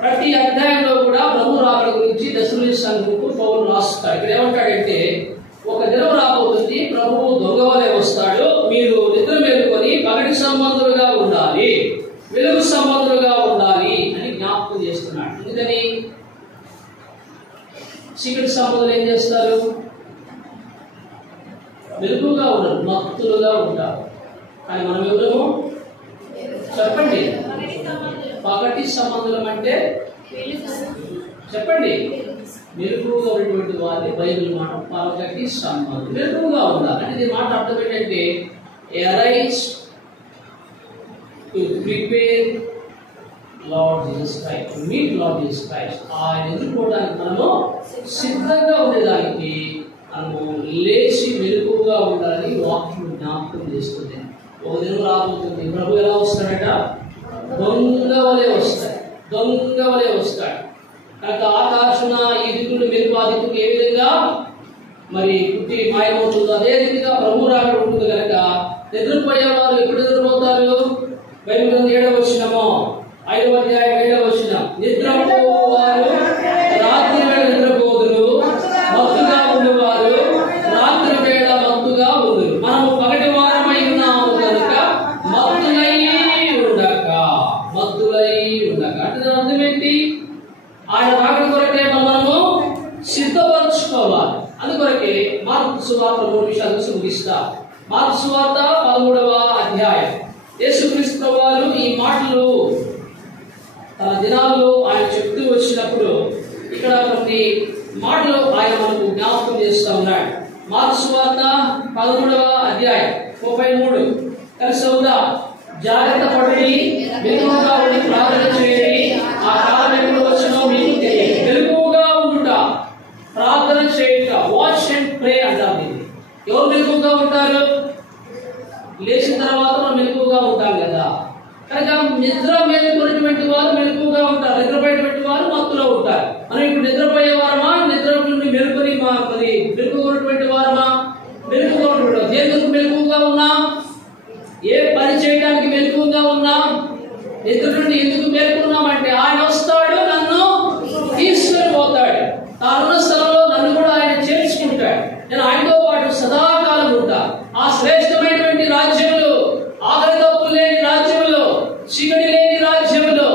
ప్రతి అధ్యాయంలో కూడా ప్రభు రాకడ గురించి దశలోని సంఘంకు పౌలు రాస్తాడు. ఇక్కడ ఏమంటాడంటే, ఒక దినం రాబోతుంది, ప్రభువు దొంగవలే వస్తాడు, మీరు నిద్ర మేలుకొని పగటి సంబంధులుగా ఉండాలి, వెలుగు సంబంధులుగా ఉండాలి అని జ్ఞాపకం చేస్తున్నాడు. ఎందుకని? చీకటి సంబంధులు ఏం చేస్తారు? వెలుగుగా ఉండరు, మత్తులుగా ఉంటారు. కానీ మనం ఎవరు చెప్పండి? పగటి సంబంధులం అంటే చెప్పండి, మెలుగుగా ఉన్నటువంటి వారి బైబిల్ మాట పగటి సంబంధం, మెలుగుగా ఉండాలి. అంటే ఈ మాట అర్థం ఏంటంటే, arise to prepare lord Jesus Christ, to meet Lord Jesus Christ. ఆయన ఎదుర్కోవడానికి మనము సిద్ధంగా ఉండేదానికి మనము లేచి మెలుగుగా ఉండాలని వాక్యం జ్ఞాపకం చేస్తుంది. ఒక దినం రాబోతుంది, ప్రభు ఎలా వస్తాడట? దొంగ వలె వస్తాడు, దొంగ వలె వస్తాడు. కనుక ఆకాశన ఈ దిక్కులు మెరుగు ఆ దిక్కులు ఏ విధంగా మరి పుట్టి మాయమవుతుందో అదే రీతిగా ప్రభు రాకడ ఉంటుంది. కనుక నిద్రపోయేవారు ఎప్పుడు నిద్రపోతారు? బైబిల్ 7వ వచనము, 5వ అధ్యాయం 7వ వచనం, నిద్రపోవారు రాత్రి వేళ నిద్రపోదురు, మత్తుగా ఉండేవారు రాత్రి వేళ మత్తుగా ఉందురు. మనము పగటి వారమై ఉన్నాము కనుక మత్తులై ఉండక, మత్తులై ఉండక. అంటే అర్థం ఏంటి? ఆయన రాకడ కొరకే మనము సిద్ధపరచుకోవాలి. అందుకొరకే మార్కు సువార్త 3 విషయాలు ముగిస్తా. మార్కు సువార్త 13వ అధ్యాయం. యేసుక్రీస్తు వారు ఈ మాటలు తన దినాల్లో ఆయన చెప్తూ వచ్చినప్పుడు ఇక్కడ కొన్ని మాటలు ఆయన మనకు జ్ఞాపకం చేస్తూ ఉన్నాడు. మార్కు సువార్త 13వ అధ్యాయం 33. కలిసి ఉందా? జాగ్రత్త పడి మెలుగుగా ఉండి ప్రార్థన చేయండి, ఆ కాలం ఎప్పుడు వచ్చినో మీకు తెలియదు. మెలుగుగా ఉండుట, ప్రార్థన చేయుట, వాచ్ అండ్ ప్రే అంటారు దీన్ని. ఎవరు మెలుగుగా ఉంటారు? లేచిన తర్వాత మనం మెలుగుగా ఉంటాం కదా. కనుక నిద్ర మేలుకున్నటువంటి వారు మెలుగుగా ఉంటారు, నిద్రపోయేటువంటి వారు మత్తులో ఉంటారు. మనం ఇప్పుడు నిద్రపోయే వారమా, నిద్ర నుండి మెలుకొని మరి మెలుగుగా ఉన్నటువంటి వారమా? మెలుగుగా ఉంటున్నాం. ఎందుకు మెలుగుగా ఉన్నాం? ఏ పని చేయడానికి మెలుగుగా ఉన్నాం? నిద్ర నుండి ఎందుకు మేలుకున్నామంటే, ఆయన వస్తాడు, నన్ను తీసుకుని పోతాడు, తానున్న స్థలంలో నన్ను కూడా ఆయన చేర్చుకుంటాడు, నేను ఆయనతో పాటు సదాకాలం ఉంటా. ఆ శ్రేష్టమైనటువంటి రాజ్యంలో, ఆకలి తప్పులు లేని రాజ్యంలో, చీకటి లేని రాజ్యంలో,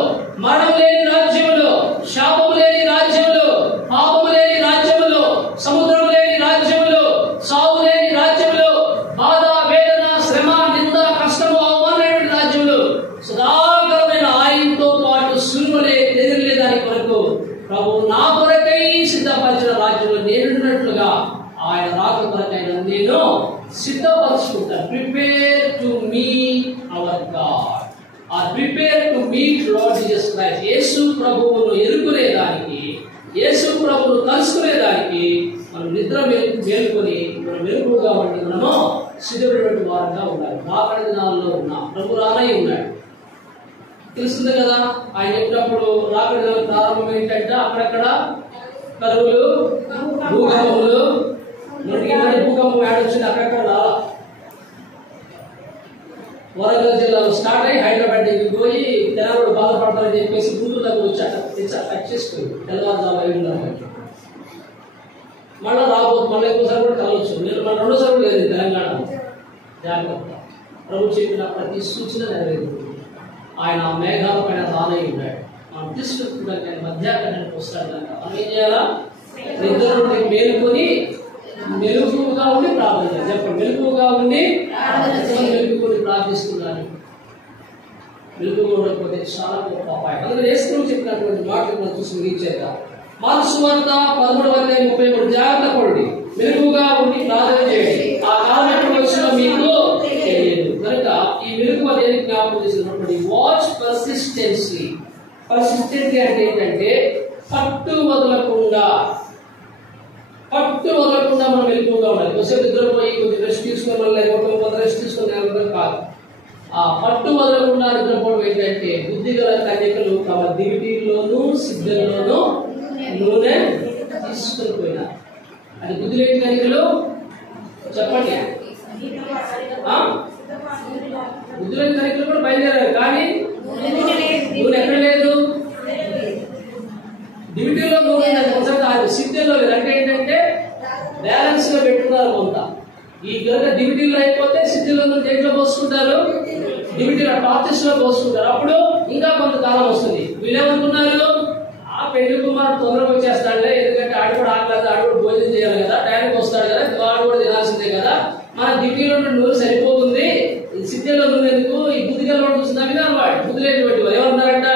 మరణం లేని రాజ్యంలో, శాపము లేని రాజ్యంలో, పాపము లేని రాజ్యంలో, సముద్రం లేని రాజ్యంలో, సావు లేని రాజ్యంలో, బాధ వేదన శ్రమ నింద కష్టము అవమానమైన రాజ్యంలో సదాకాలమైన ఆయనతో పాటు సులువలే ఎదురులే దాని కొరకు ప్రభు నా కొరకై సిద్ధపరిచిన రాజ్యంలో నేనున్నట్లుగా ఆయన రాక కొరకైనా నేను సిద్ధపరచుకుంటాను. Prepare to meet our God, or prepare to meet Lord Jesus Christ. యేసు ప్రభువును ఎదుర్కొనేదానికి, యేసు ప్రభువును కలుసుకునేదానికి మనం నిద్ర మేలుకొని మనం మెలుగుగా ఉండి మనము సిద్ధపడినటువంటి వారంగా ఉండాలి. రాకడ దినాల్లో ఉన్నాం, ప్రభు రానై ఉన్నాడు. తెలుస్తుంది కదా, ఆయన చెప్పినప్పుడు రాకడ దినాల ప్రారంభం ఏంటంటే అక్కడక్కడ కరువులు, భూకంపములు, భూకంపం ఏడొచ్చింది, అక్కడక్కడ రాలా. వరంగల్ జిల్లాలో స్టార్ట్ అయ్యి హైదరాబాద్ దగ్గరికి పోయి తెలంగాణ బాధపడతారని చెప్పేసి గుంటూరు దగ్గర వచ్చాక కట్ చేసుకుని తెల్లవారుజాము 5:30 మళ్ళీ మళ్ళీ ఇంకోసారి కూడా కలవచ్చు. నేను మళ్ళీ రెండోసారి కూడా లేదు తెలంగాణ. జాగ్రత్త, ప్రభు చెప్పిన ప్రతి సూచన నెరవేరుతుంది. ఆయన మేఘాల పైన రానై ఉన్నాడు. మనం తీసుకుంటున్నాం మధ్యాహ్నానికి వస్తాడు కనుక మనం ఏం చేయాలా? నిద్ర నుండి మేలుకొని మెలుగుగా ఉండి ప్రార్థన చేయాలి. చెప్పండి, మెలుగుగా ఉండి మెలుగుకొని ప్రార్థిస్తున్నాను. మెలుగుగా ఉండకపోతే చాలా గొప్ప అపాయం. అందుకని యేసు చెప్పినటువంటి మాటలు మనం చూసి ముగించేద్దాం. మార్కు సువార్త 13:33 జాగ్రత్త పడండి, మెలుగుగా ఉండి ప్రార్థన చేయండి, ఆ కాలం ఎప్పుడు వచ్చినా మీకు తెలియదు. కనుక ఈ మెలుగు దేనికి జ్ఞాపకం చేసినటువంటి వాచ్ పర్సిస్టెన్సీ. పర్సిస్టెంట్ అంటే ఏంటంటే పట్టు వదలకుండా మనం మెలుగుగా ఉండాలి. కొంచెం నిద్రపోయి కొంచెం రెస్ట్ తీసుకొని మళ్ళీ కొంత రెస్ట్ తీసుకొని కాదు. ఆ పట్టు వదలకుండా నిద్రపోవడం ఏంటంటే బుద్ధిగల కన్యకలు తమ దివిటీల్లోనూ సిద్ధంలోనూ నూనె తీసుకొని పోయినారు. అది బుద్ధి లేని కన్యకలు చెప్పండి. బుద్ధి లేని కన్యకలు కూడా బయలుదేరారు, కానీ నూనె ఎక్కడ లేదు. దివిటీలో నూనె సిద్ధంలో లేదు. అంటే ఏంటంటే బ్యాలెన్స్ గా పెట్టుకున్నారు కొంత. ఈ కనుక దివిటీలో అయిపోతే సిద్ధిలో దేంట్లో పోసుకుంటారు, దివిటీలో టార్చెస్ లో పోసుకుంటారు. అప్పుడు ఇంకా కొంతకాలం వస్తుంది. వీళ్ళేమనుకున్నారు, ఆ పెళ్లి కుమారుడు తొందరగా వచ్చేస్తాడులే, ఎందుకంటే ఆడు కూడా ఆకలేదు, ఆడు కూడా భోజనం చేయాలి కదా, టైంకి వస్తాడు కదా, వాడు కూడా తినాల్సిందే కదా, మన దివిటీలో నూనె సరిపోతుంది, సిద్ధిలో నూనె ఎందుకు, ఈ బుద్ధిగా చూస్తున్నా కదా వాడు బుద్ధి లేనివాడు. వాళ్ళు ఏమంటారంట,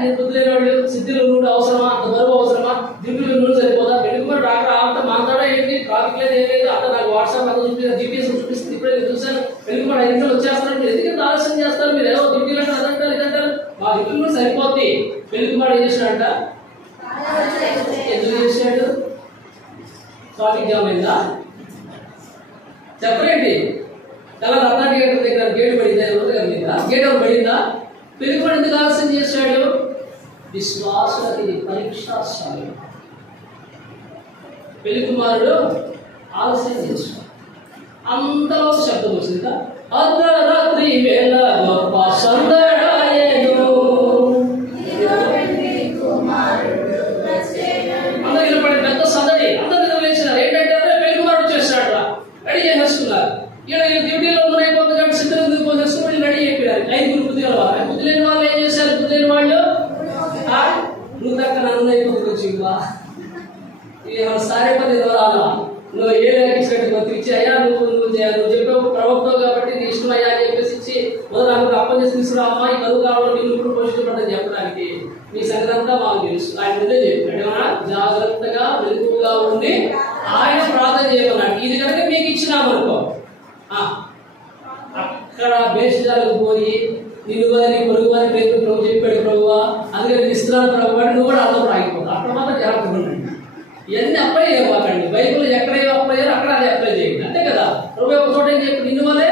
నేను బుద్ధి లేని వాడు, సిద్ధిలో నూనె అవసరమా, అంత బరువు అవసరమా, దివిటీలో నూనె సరిపోదా, పెళ్లి కుమారుడు ఆకలి ఆంత మాట్లాడా ఏంటి, ట్రాఫిక్ లేదు ఏం లేదు, అంత నాకు వాట్సాప్ అంతా చూపిస్తుంది, జీపీఎస్ చూపిస్తుంది, ఇప్పుడే చూసాను, పెళ్లి కుమారుడు 5 నిమిషాలు వచ్చేస్తాను, మీరు ఎందుకంటే ఆలస్యం చేస్తారు, మీరు ఏమో దివిటీలో అదంటారు ఇదంటారు. మా దివిటీలో కూడా సరిపోద్ది. పెళ్లి కుమారుడు ఏం చేసినాడంట, ఎందుకు చేశాడు, ట్రాఫిక్ జామ్ అయిందా చెప్పలేండి. చాలా రత్నాటి దగ్గర గేటు పడిందా, గేట్ ఎవరు పడిందా, పెళ్లి కుమారుడు ఎందుకు ఆలస్యం చేశాడు, విశ్వాసులకి పరీక్షా సమయం. పెళ్లి కుమారుడు ఆలస్యం చేశాడు. అంతలో శబ్దం వచ్చింది, అర్ధరాత్రి వేళ గొప్ప సందడాయేను. అందరూ పడి పెద్ద సందడి, అందరూ నిద్ర లేచినారు. ఏంటంటే పెళ్లి కుమారుడు చేస్తాడు, రెడీ చేసేస్తున్నారు. ఈయన డ్యూటీలో అయిపోతుంది కాబట్టి సిద్ధం పోసేసుకుని రెడీ అయిపోయారు. 5 బుద్ధి గల వాళ్ళు. బుద్ధి లేని వాళ్ళు ఏం చేశారు, బుద్ధి లేని వాళ్ళు నువ్వు దక్క నన్ను అయిపోతుంది వచ్చిందా, ఇది సారే పని రాలా, నువ్వు ఏ ఇచ్చినట్టు ఇచ్చి అయ్యా నువ్వు చెప్పావు ప్రవక్తవు కాబట్టి నీ ఇష్టం అయ్యా అని చెప్పేసి ఇచ్చి మొదలు నాకు అప్పని చేసి తీసుకురా అమ్మా, ఈ కదువు కావాలి నీళ్ళు ఇప్పుడు పోషించబడ్డని చెప్పడానికి మీ సంగతి అంతా మాకు తెలుసు. ఆయన ముందే చెప్పాడు, జాగ్రత్తగా వెలుగుగా ఉండి ఆయన ప్రార్థన చేయమన్నాడు. ఇది కనుక మీకు ఇచ్చినామనుకో, అక్కడ బేషజాలకు పోయి నిన్ను వారి పొరుగు వారి పేరు ప్రభు చెప్పాడు ప్రభువా, అందుకని ఇస్తున్నాను ప్రభు అంటే నువ్వు కూడా అర్థం ఆగిపోతావు. అక్కడ మాత్రం జాగ్రత్త ఉండండి. ఇవన్నీ అప్లై చేయబాకండి. బైబిల్ ఎక్కడ అప్లై చేయాలి అక్కడ అది అప్లై చేయండి, అంతే కదా. ప్రభు ఒక చోట ఏం చెప్పి నిన్ను వల్లే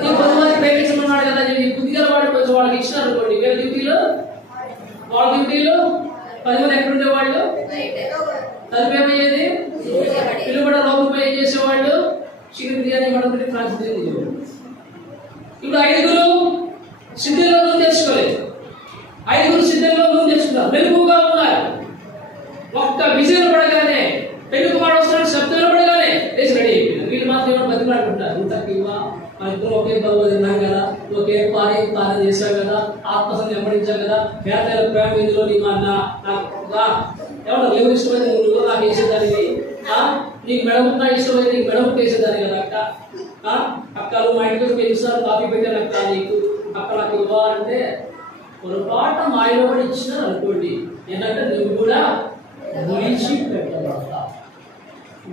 నీ పొరుగు వారికి ప్రేమించమన్నాడు కదా, నేను బుద్ధిగా వాడు కొంచెం వాళ్ళకి ఇచ్చినారు అనుకోండి, వీళ్ళ డ్యూటీలో వాళ్ళ డ్యూటీలో 10 మంది ఎక్కడ ఉండేవాళ్ళు, తలుపు ఏమయ్యేది, పిల్లలు కూడా లోపల ఏం చేసేవాళ్ళు, chicken biryani mutton prawns biryani. ఇప్పుడు 5 సిద్ధంలో నూనె తెచ్చుకోలేదు, 5 సిద్ధంలో నూనె తెచ్చుకున్నారు, మెలుగుగా ఉన్నారు. ఒక్క విజయం పడగానే పెళ్లి కుమారుడు వస్తున్నాడు, శబ్దంలో పడగానే లేచి రెడీ అయిపోయినారు. వీళ్ళు మాత్రం ఏమో బతిమాడుకుంటారు, ఇంత ఇవ్వా మన ఇద్దరు ఒకే బరువు తిన్నాం కదా, ఒకే పానం చేశాం కదా, ఆత్మసం వెంబడించాం కదా, పేదల ప్రేమ ఇందులో నీ మా ఎవరు ఎవరు ఇష్టమైతే నువ్వు నాకు వేసేదానికి, నీకు మెడముక్క ఇష్టమైతే నీకు మెడముక్క వేసేదాన్ని కదా అక్క, అక్కలు మా ఇంటికి ఎన్నిసార్లు కాఫీ పెట్టాను అక్క, నీకు అక్క నాకు ఇవ్వా అంటే పొరపాటు మాయలో కూడా ఇచ్చినారు అనుకోండి, ఏంటంటే నువ్వు కూడా గురించి పెట్టబడతావు.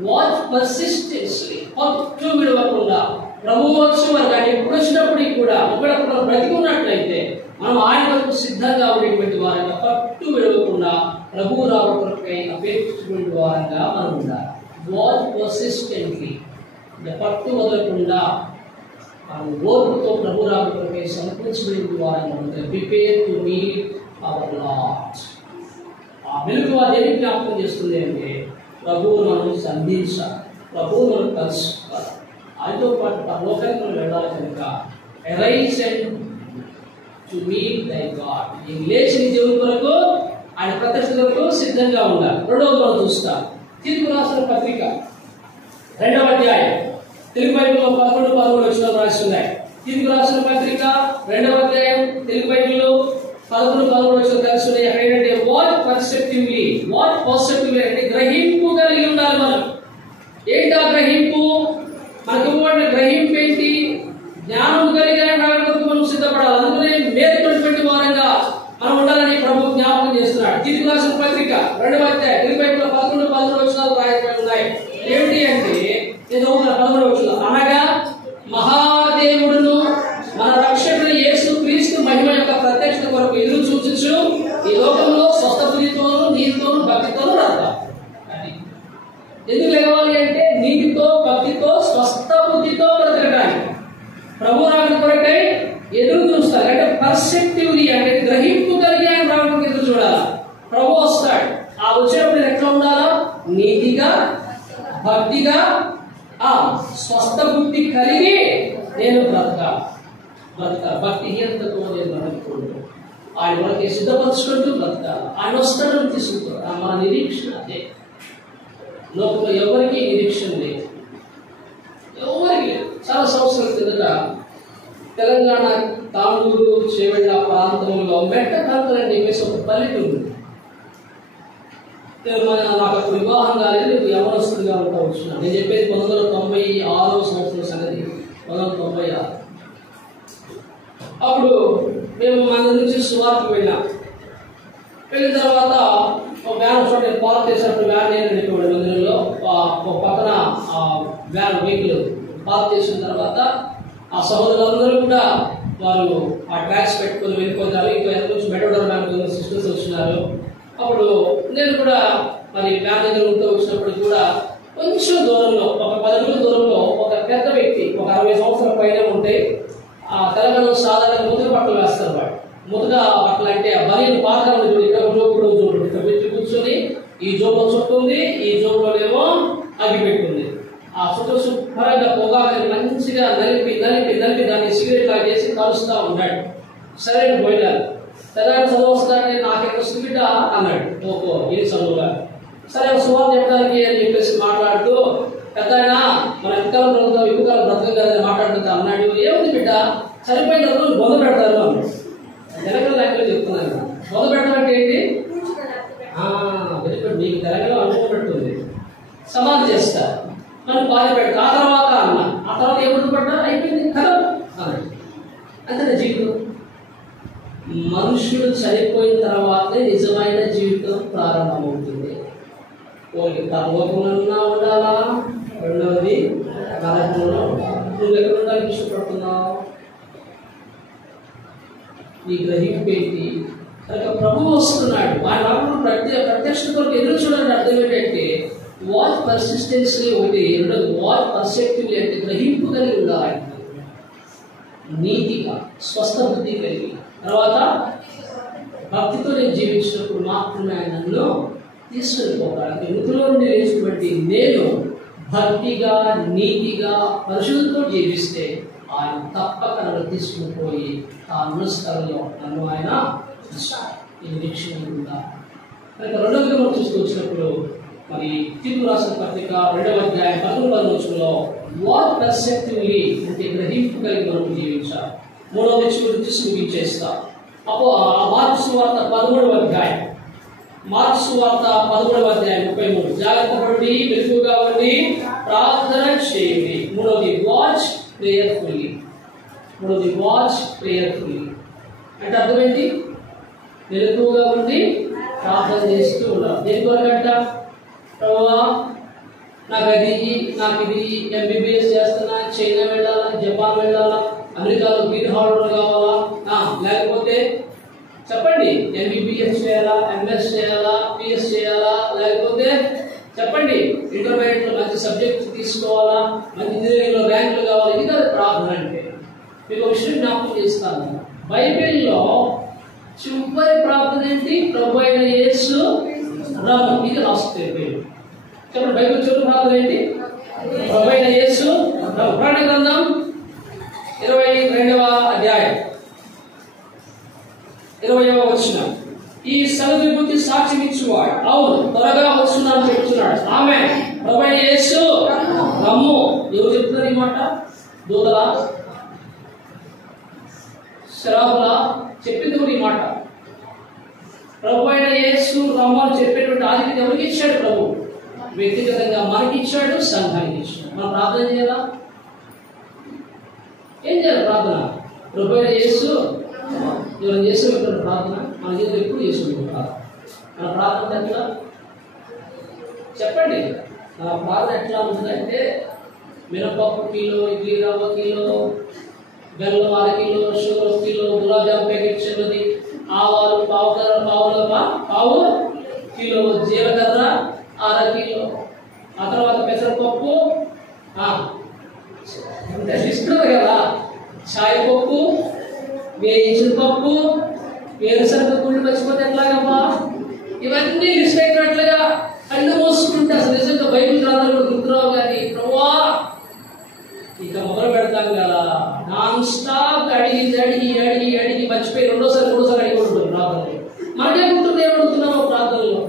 వాచ్ పర్సిస్టెన్స్లీ, పట్టు విడవకుండా ప్రభు వచ్చి వారు కానీ ఎప్పుడు వచ్చినప్పటికీ కూడా ఒకవేళ బ్రతికి ఉన్నట్లయితే మనం ఆయన వరకు సిద్ధంగా ఉండేటువంటి వారంగా, పట్టు విడవకుండా ప్రభు రావటంకై అపేక్షించేటువంటి వారంగా మనం ఉండాలి. వాచ్ పర్సిస్టెంట్లీ, పట్టు వదలకుండా మనం ఓర్పుతో ప్రభు రావటంకై సమకూర్చినటువంటి వారంగా ఉంటాయి. Prepare to meet our Lord. ఆ వెలుగు అదేమి జ్ఞాపకం చేస్తుంది అంటే ప్రభువు మనం సంధించాలి, ప్రభువు మనం కలుసుకోవాలి, ఆయనతో పాటు పరలోకానికి మనం వెళ్ళాలి. కనుక arise and to meet thy God. ఈ లేచిన దేవుని కొరకు ఆయన ప్రత్యక్ష కొరకు సిద్ధంగా ఉండాలి. రెండవది మనం చూస్తాం, తీర్పు రాసిన పత్రిక 2వ అధ్యాయం తెలుగు బైబిల్లో 11-13 వచనాలు రాసి ఉన్నాయి. తీర్పు రాసిన పత్రిక 2వ అధ్యాయం తెలుగు బైబిల్లో 11-13 వచనాలు కలిసి ఉన్నాయి. ఏంటంటే వాట్ పర్సెప్టివ్లీ అంటే గ్రహింపు కలిగి ఉండాలి. మనం ఏంటా గ్రహింపు? మనకు ఇవ్వబడిన గ్రహింపు ఏంటి? జ్ఞానం కలిగిన మనం సిద్ధపడాలి. అందుకనే మేలుకొన్నటువంటి వారంగా మనం ఉండాలని ప్రభు జ్ఞాపకం చేస్తున్నాడు. తీర్పు రాసిన పత్రిక 2వ అధ్యాయం తెలుగు బైబిల్లో 11-13 వచనాలు రాయబడి ఉన్నాయి. ఏమిటి అంటే 11 వచనాలు, అనగా మహాదేవుడును మన రక్షకుడు యేసు క్రీస్తు మహిమ యొక్క ప్రత్యక్షత కొరకు ఎదురు చూచుచు ఈ లోకంలో స్వస్థ బుద్ధితోనూ నీతితోనూ భక్తితోనూ బ్రతకాలి. ఎందుకు లేవాలి అంటే నీతితో భక్తితో స్వస్థ బుద్ధితో బ్రతకడానికి ప్రభు రాకడ కొరకై ఎదురు చూస్తారు. అంటే పర్సెప్టివ్లీ అంటే గ్రహింపు కలిగి ఆయన రావడానికి ఎదురు చూడాలి. ప్రభు వస్తాడు. ఆ వచ్చినప్పుడు ఎట్లా ఉండాలా? నీతిగా, భక్తిగా, స్వస్థ బుద్ధి కలిగి నేను బ్రతకాలి. భక్తిహీనతతో నేను బ్రతకూడదు. ఆయన మనకి సిద్ధపరచుకుంటూ బ్రతకాలి. ఆయన వస్తాడని తీసుకుంటారు. మన నిరీక్షణ అదే. లోకంలో ఎవరికి నిరీక్షణ లేదు, ఎవరికి లేదు. చాలా సంవత్సరాల కిందట తెలంగాణ తాండూరు చేవెళ్ళ ప్రాంతంలో మెట్ట ప్రాంతం అని చెప్పేసి ఒక పల్లెటూరు. నాకు అప్పుడు వివాహం కాలేదు, యవనస్తుడిగా ఉంటా వచ్చిన. నేను చెప్పేది 1996 సంవత్సరం సంగతి. 1996 అప్పుడు మేము మన నుంచి సువార్తకు వెళ్ళిన తర్వాత ఒక వ్యాన్ చోట పార్క్ చేసినప్పుడు వ్యాన్ నేను నడిపేవాడు. మందిరంలో ఒక పక్కన వ్యాన్ వెహికల్ పార్క్ చేసిన తర్వాత ఆ సహోదరులందరూ కూడా వారు ఆ ట్రాక్స్ పెట్టుకొని వెళ్ళిపోతారు. ఇంకా ఎంత నుంచి మెట్రోడర్ బ్యాంక్ సిస్టర్స్ వచ్చినారు. అప్పుడు నేను కూడా మరి వ్యాన్ దగ్గర ఉంటూ వచ్చినప్పుడు కూడా కొంచెం దూరంలో ఒక 10 అడుగుల దూరంలో ఒక పెద్ద వ్యక్తి, ఒక 60 సంవత్సరాల పైన ఉంటే, ఆ తెలంగాణలో సాధారణ ముద్ర బట్టలు వేస్తారు. వాడు ముద్ర బట్టలు అంటే ఆ బనీలు పాత్ర ఇక్కడ పెట్టి కూర్చొని ఈ జోబులో చుట్టూ ఉంది, ఈ జోబులోనేమో అగ్గి పెట్టుకుంది. ఆ చుట్టూ శుభ్రంగా పొగాకు మంచిగా నలిపి దాన్ని సిగరెట్ లాగా చేసి కలుస్తూ ఉన్నాడు. సరైన పోయినారు. తెలంగాణ చదువు వస్తాడని నాకెక్కడ సుబిడ్డ అన్నాడు. ఓహో ఇది చదువుగా సరే సువార్త చెప్పడానికి అని చెప్పేసి మాట్లాడుతూ, పెద్ద ఆయన మన ఎక్కువ బ్రతకం కదని మాట్లాడుతూ అన్నాడు. ఏముంది బిడ్డ, చనిపోయిన రోజు బొంద పెడతారు అన్నాడు. తెలంగాణ లెక్కలో చెప్తున్నాను. బొంద పెట్టడం అంటే ఏంటి? మీకు తెలంగాణ అనుభవం పెడుతుంది. సమాధి చేస్తారు, మనం బాధ పెడతారు. ఆ తర్వాత ఏముంది పడ్డా అయిపోయింది కదా అన్నాడు. అంతే జీవితం. మనుషుడు చనిపోయిన తర్వాతే నిజమైన జీవితం ప్రారంభమవుతుంది. పరలోకంలో ఉండాలా, రెండవది నరకంలో. నువ్వు ఎక్కడ ఉండాలని ఇష్టపడుతున్నావు? నీ గ్రహింపు ఏంటి? కనుక ప్రభు వస్తున్నాడు. ఆయన ప్రత్యక్ష కొరకు ఎదురు చూడాలని అర్థం ఏంటంటే వాచ్ పర్సిస్టెన్సీ ఒకటి, రెండోది వాచ్ పర్సెప్టివ్లీ అంటే గ్రహింపు కలిగి ఉండాలి. నీతిగా, స్వస్థ బుద్ధి కలిగి, తర్వాత భక్తితో నేను జీవించినప్పుడు మాత్రమే ఆయన నన్ను తీసుకెళ్ళిపోతాడు. మృతుల నుండి లేచినటువంటి నేను భక్తిగా, నీతిగా, పరిశుద్ధతో జీవిస్తే ఆయన తప్పక నన్ను తీసుకుని పోయి ఆ అనుష్కరణలో నన్ను ఆయన ఈ నిరీక్షణ ఉందా. కనుక రెండవది మనం చూస్తూ వచ్చినప్పుడు మరి తీర్పు రాసిన పత్రిక 2వ అధ్యాయం 11వ వచనంలో వాట్ పర్సెప్టివ్లీ అంటే గ్రహింపు కలిగి మనం జీవించాలి. 3వ వచనం గురించి ముగించేస్తా. అప్పుడు మార్కు సువార్త 13వ అధ్యాయం 33 జాగ్రత్త పడి మెలకువగా ఉండి ప్రార్థన చేయండి. 3వది వాచ్ ప్రేయర్ఫుల్లీ. అంటే అర్థం ఏంటి? మెలకువగా ఉండి ప్రార్థన చేస్తూ ఉండాలి. దేని కొరకంట? ప్రభువా నాకు ఇది MBBS చేస్తున్నా, చైనా వెళ్ళాలా, జపాన్ వెళ్ళాలా, అమెరికాలో గ్రీన్ హార్డర్ కావాలా, లేకపోతే చెప్పండి MBBS చేయాలా, MS చేయాలా, PS చేయాలా, లేకపోతే చెప్పండి ఇంటర్మీడియట్ లో మంచి సబ్జెక్ట్ తీసుకోవాలా, మంచి ఇంజనీరింగ్ లో ర్యాంకులు కావాలి. ఇది కాదు ప్రార్థన అంటే. మీకు ఒక విషయం జ్ఞాపకం చేస్తాను. బైబిల్లో చివరి ప్రార్థన ఏంటి? ప్రభు అయిన యేసు రమ్ము. ఇది లాస్ట్ పేరు. చెప్పండి బైబిల్ చివరి ప్రార్థన ఏంటి? ప్రభు అయిన యేసు రమ్ము. ప్రకటన గ్రంథం 22వ అధ్యాయం 20వ వచనం. ఈ సంగతి గురించి సాక్ష్యం ఇచ్చేవాడు అవును త్వరగా వస్తున్నాను చెప్తున్నాడు. ఆమె ప్రభువైన యేసు రమ్ము. ఎవరు చెప్తున్నారు ఈ మాట? దూతలా, శరాబులా? చెప్పింది కూడా ఈ మాట. ప్రభువైన యేసు రమ్ము అని చెప్పేటువంటి ఆధిక్యత ఎవరికి ఇచ్చాడు? ప్రభు వ్యక్తిగతంగా మనకి ఇచ్చాడు, సంఘానికి ఇచ్చాడు. మనం ప్రార్థన చేయాలా? ఏం చేయాలి ప్రార్థన? ప్రభువైన యేసు ఎవరైనా చేసే ప్రార్థన మన జీవితం ఎప్పుడు చేసుకుంటాం ప్రార్థన. మన ప్రార్థన ఎట్లా చెప్పండి? మన ప్రార్థన ఎట్లా ఉంటుందంటే మినపప్పు కిలో, ఇడ్లీ రవ్వ కిలో, బెల్లం 1 kilo, sugar 1 kilo, gulab jam packet చిన్నది, ఆవాలు పావు కిలో, జీలకర్ర 1/2 కిలో, ఆ తర్వాత పెసరపప్పు ఇస్తుంది కదా, చాయ్ పప్పు, వేయించిన పప్పు, వేరుశనగ గుళ్ళు మర్చిపోతే ఎట్లాగమ్మా? ఇవన్నీ లిస్ట్ అయినట్లుగా కళ్ళు మోసుకుంటే అసలు నిజంగా బైబిల్ గ్రంథాలు కూడా గుర్తురావు. కానీ ప్రభువా ఇక మొదలు పెడతాం కదా, నాన్ స్టాప్ అడిగి మర్చిపోయి మూడోసారి అడిగి ఉంటుంది ప్రార్థనలు. మనకే గుర్తుంది ఏమడుగుతున్నామో ప్రార్థనలో.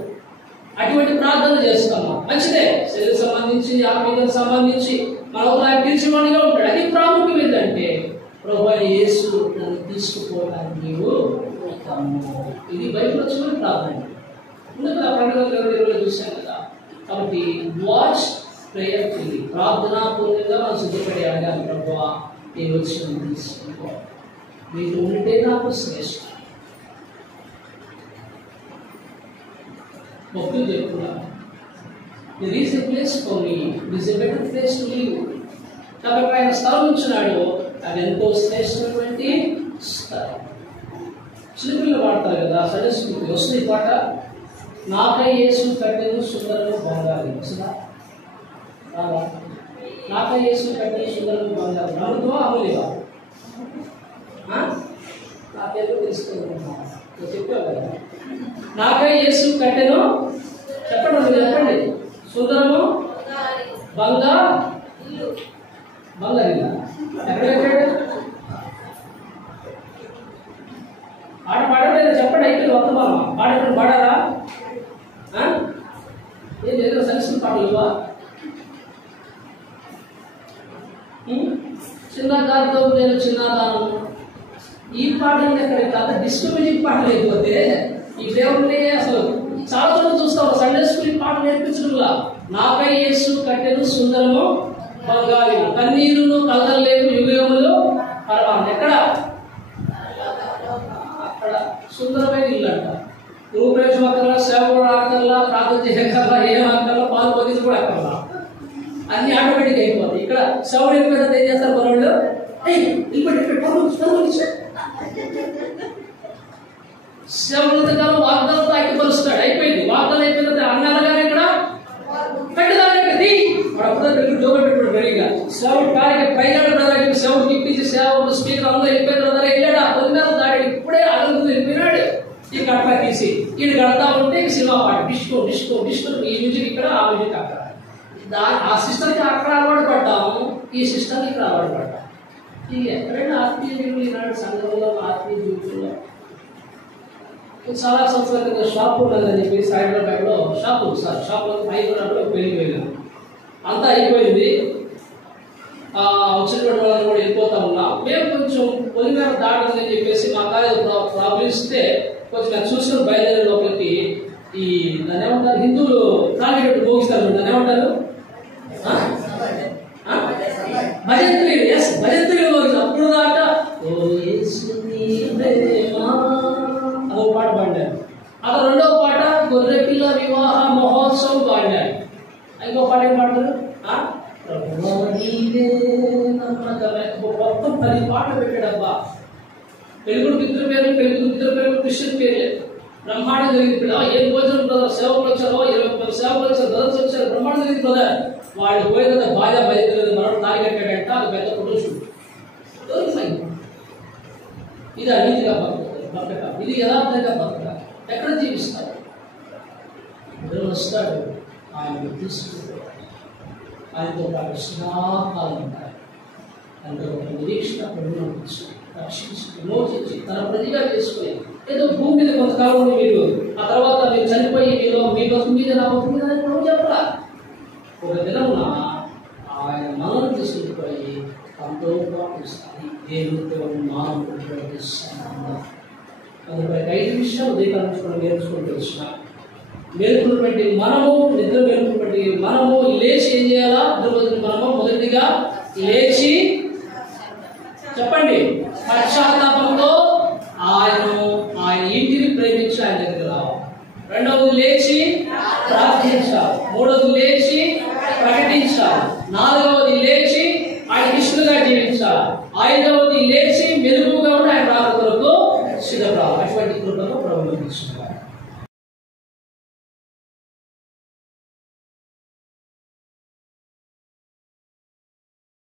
అటువంటి ప్రార్థనలు చేస్తామా? మంచిదే, శరీర సంబంధించి ఆత్మీయతకు సంబంధించి మన ఒకసారి తీర్చివాడిగా ఉంటాడు. అది ప్రాముఖ్యం ఏంటంటే ప్రభువైన యేసు నన్ను తీసుకుపోవడానికి నీవు. ఇది బైబిల్ వచ్చిన ప్రార్థన. ముందుగా 12:20 చూశాను కదా. కాబట్టి వాచ్ ప్రేయర్ ఫుల్లీ, ప్రార్థనాపూర్వకంగా మనం సిద్ధపడి అడగాలి. ప్రభువా నేను వచ్చి తీసుకో, మీరు ఉంటే నాకు శ్రేష్ఠ. భక్తులు చెప్తున్నారు, there is a place for me, there is a better place to live. కాబట్టి ఆయన స్థలం ఉంచున్నాడు, అది ఎంతో శ్రేష్టమైనటువంటి స్థలం. చిన్నపిల్లలు పాడతారు కదా, సండే స్కూల్కి వస్తుంది ఈ పాట. నాకై యేసు కట్టెను సుందరము బంగారు. వస్తుందా? నాకై యేసు కట్టెను సుందరము బంగారు. నమ్ముతావా అమలేవా? నా తెలుగు తెలుసుకుంటున్నా చెప్పావు కదా. నాకై యేసు కట్టెను చెప్పండి సుందరము బంగారు. ఎక్కడ పెట్టాడు? ఆట పాడలేదు చెప్పండి. అయిపోయింది వర్తమానం. పాడారా? ఏం లేదు, సంస్కృత పాటలు ఇవ్వా? చిన్నదారితో నేను చిన్నదాను. ఈ పాటలు ఎక్కడ డిస్కో మ్యూజిక్ పాటలు అయిపోతే ఈ దేవుడిని అసలు చాలా చోట్ల చూస్తాం. సండే స్కూల్ పాటలు నేర్పించడంలా. నాకై యేసు కట్టెను సుందరము బంగారు, కన్నీరును కలగలేవు యుగములు పరమాన్ని. ఎక్కడ? అక్కడ సుందరమైన ఇల్లు అంట. రూపరేషం అక్కర్లా, సేవలు అక్కర్లా, ప్రార్థన చేయక్కర్లా, ఏం అక్కర్లా, పాలు పొందింది కూడా అక్కర్లా. అన్ని ఆటోమేటిక్ అయిపోతాయి. ఇక్కడ సేవలు అయిపోయినా ఏం చేస్తారు మనోళ్ళు? సేవలంతకాలం వాగ్దానంతో అడ్డుపరుస్తాడు. అయిపోయింది వాగ్దానం అయిపోయింది. అన్నారగానే ఇక్కడ పెట్టదానికి జోగ పెట్టుడు రెడీగా సేవలు కార్యక్రమం పైనాడు బ్రదర్ సేవలు ఇప్పించి సేవలు స్పీకర్ అందరూ వెళ్ళిపోయిన బ్రదర్ వెళ్ళాడు. ఆ పొందినారు దాడి ఇప్పుడే అడుగు వెళ్ళిపోయినాడు. ఈ కట్ట తీసి ఇది కడతా ఉంటే సినిమా పాట డిస్కో ఈ మ్యూజిక్ ఇక్కడ, ఆ మ్యూజిక్ అక్కడ. ఆ సిస్టమ్కి అక్కడ అలవాటు పడ్డాము, ఈ సిస్టమ్కి ఇక్కడ అలవాటు పడ్డాము. ఇది ఎక్కడైనా ఆత్మీయ జీవులు ఈనాడు సంఘంలో ఆత్మీయ జీవితంలో చాలా సంవత్సరాల కింద షాప్ ఉన్నదని చెప్పేసి హైదరాబాద్లో షాపులో హైదరాబాద్లో పెళ్లికి వెళ్ళాను. అంతా అయిపోయింది. వచ్చినటువంటి వాళ్ళని కూడా వెళ్ళిపోతా ఉన్నాం. మేము కొంచెం పొలిమేర దాటుందని చెప్పేసి మా కాలేజ్ ప్రాబ్లం ఇస్తే కొంచెం నాకు చూసుకుని బయలుదేరే లోపలికి ఈ దాన్ని ఏమంటారు, హిందువులు కాలిగట్టు మోగిస్తారు. దాన్ని ఏమంటారు? భజంత్రీలు మోగిస్తారు. అప్పుడు దాకా అదో పాట పాడారు. అక్కడ రెండో పాట గొర్రెపిల్ల వివాహ మహోత్సవం పాడారు. ఇంకో పాట ఏం పాడతారు? మొత్తం 10 పాటలు పెట్టాడబ్బా. పెళ్ళికొడుకు ఇద్దరు పేరు క్రిస్టియన్ పేర్లే. బ్రహ్మాండం జరిగింది. ఏం భోజనం బ్రదర్, సేవకులు వచ్చారో 20 సేవకులు వచ్చారు, బ్రదర్స్ వచ్చారు, బ్రహ్మాండం జరిగింది బ్రదర్. వాళ్ళు పోయిన బాగా బయలుదేరదు, మనం తాగికట్టాడంట. అది పెద్ద ఫోటోషూట్. ఇది అనీతిగా బతక, ఇది యథార్థంగా బతక. ఎక్కడ జీవిస్తారు? దేవుడు వస్తాడు, ఆయన తీసుకుంటాడు. ఆయనతో పాటు స్నాపాలు ఉంటాయి. అంటే ఒక నిరీక్షణ ప్రభువును రక్షించి విమోచించి తన ప్రతిగా చేసుకుని ఏదో భూమి మీద కొంతకాలం ఉండి మీరు ఆ తర్వాత మీరు చనిపోయి మీ బతుకు మీద నా బతుకు మీద ప్రభు చెప్పరా. ఒక దినమున ఆయన మనల్ని తీసుకుపోయి తనతో పాటు దేవునితో మానవుడికి సంబంధం. అందుకని 5 విషయాలు ఉదయకాలం నేర్చుకుంటూ వచ్చిన మెలుకులు బట్టి మనము నిద్ర మెలుకులు బట్టి మనము లేచి ఏం చేయాలా? మనము మొదటిగా లేచి చెప్పండి పశ్చాత్తాపంతో ఆయన ఇంటిని ప్రేమించి ఆయన దగ్గర రావాలి. రెండవది లేచి ప్రార్థించాలి. మూడవది లేచి ప్రకటించాలి. నాలుగవది లేచి ఆయన ఇష్టంగా జీవించాలి. ఐదవది లేచి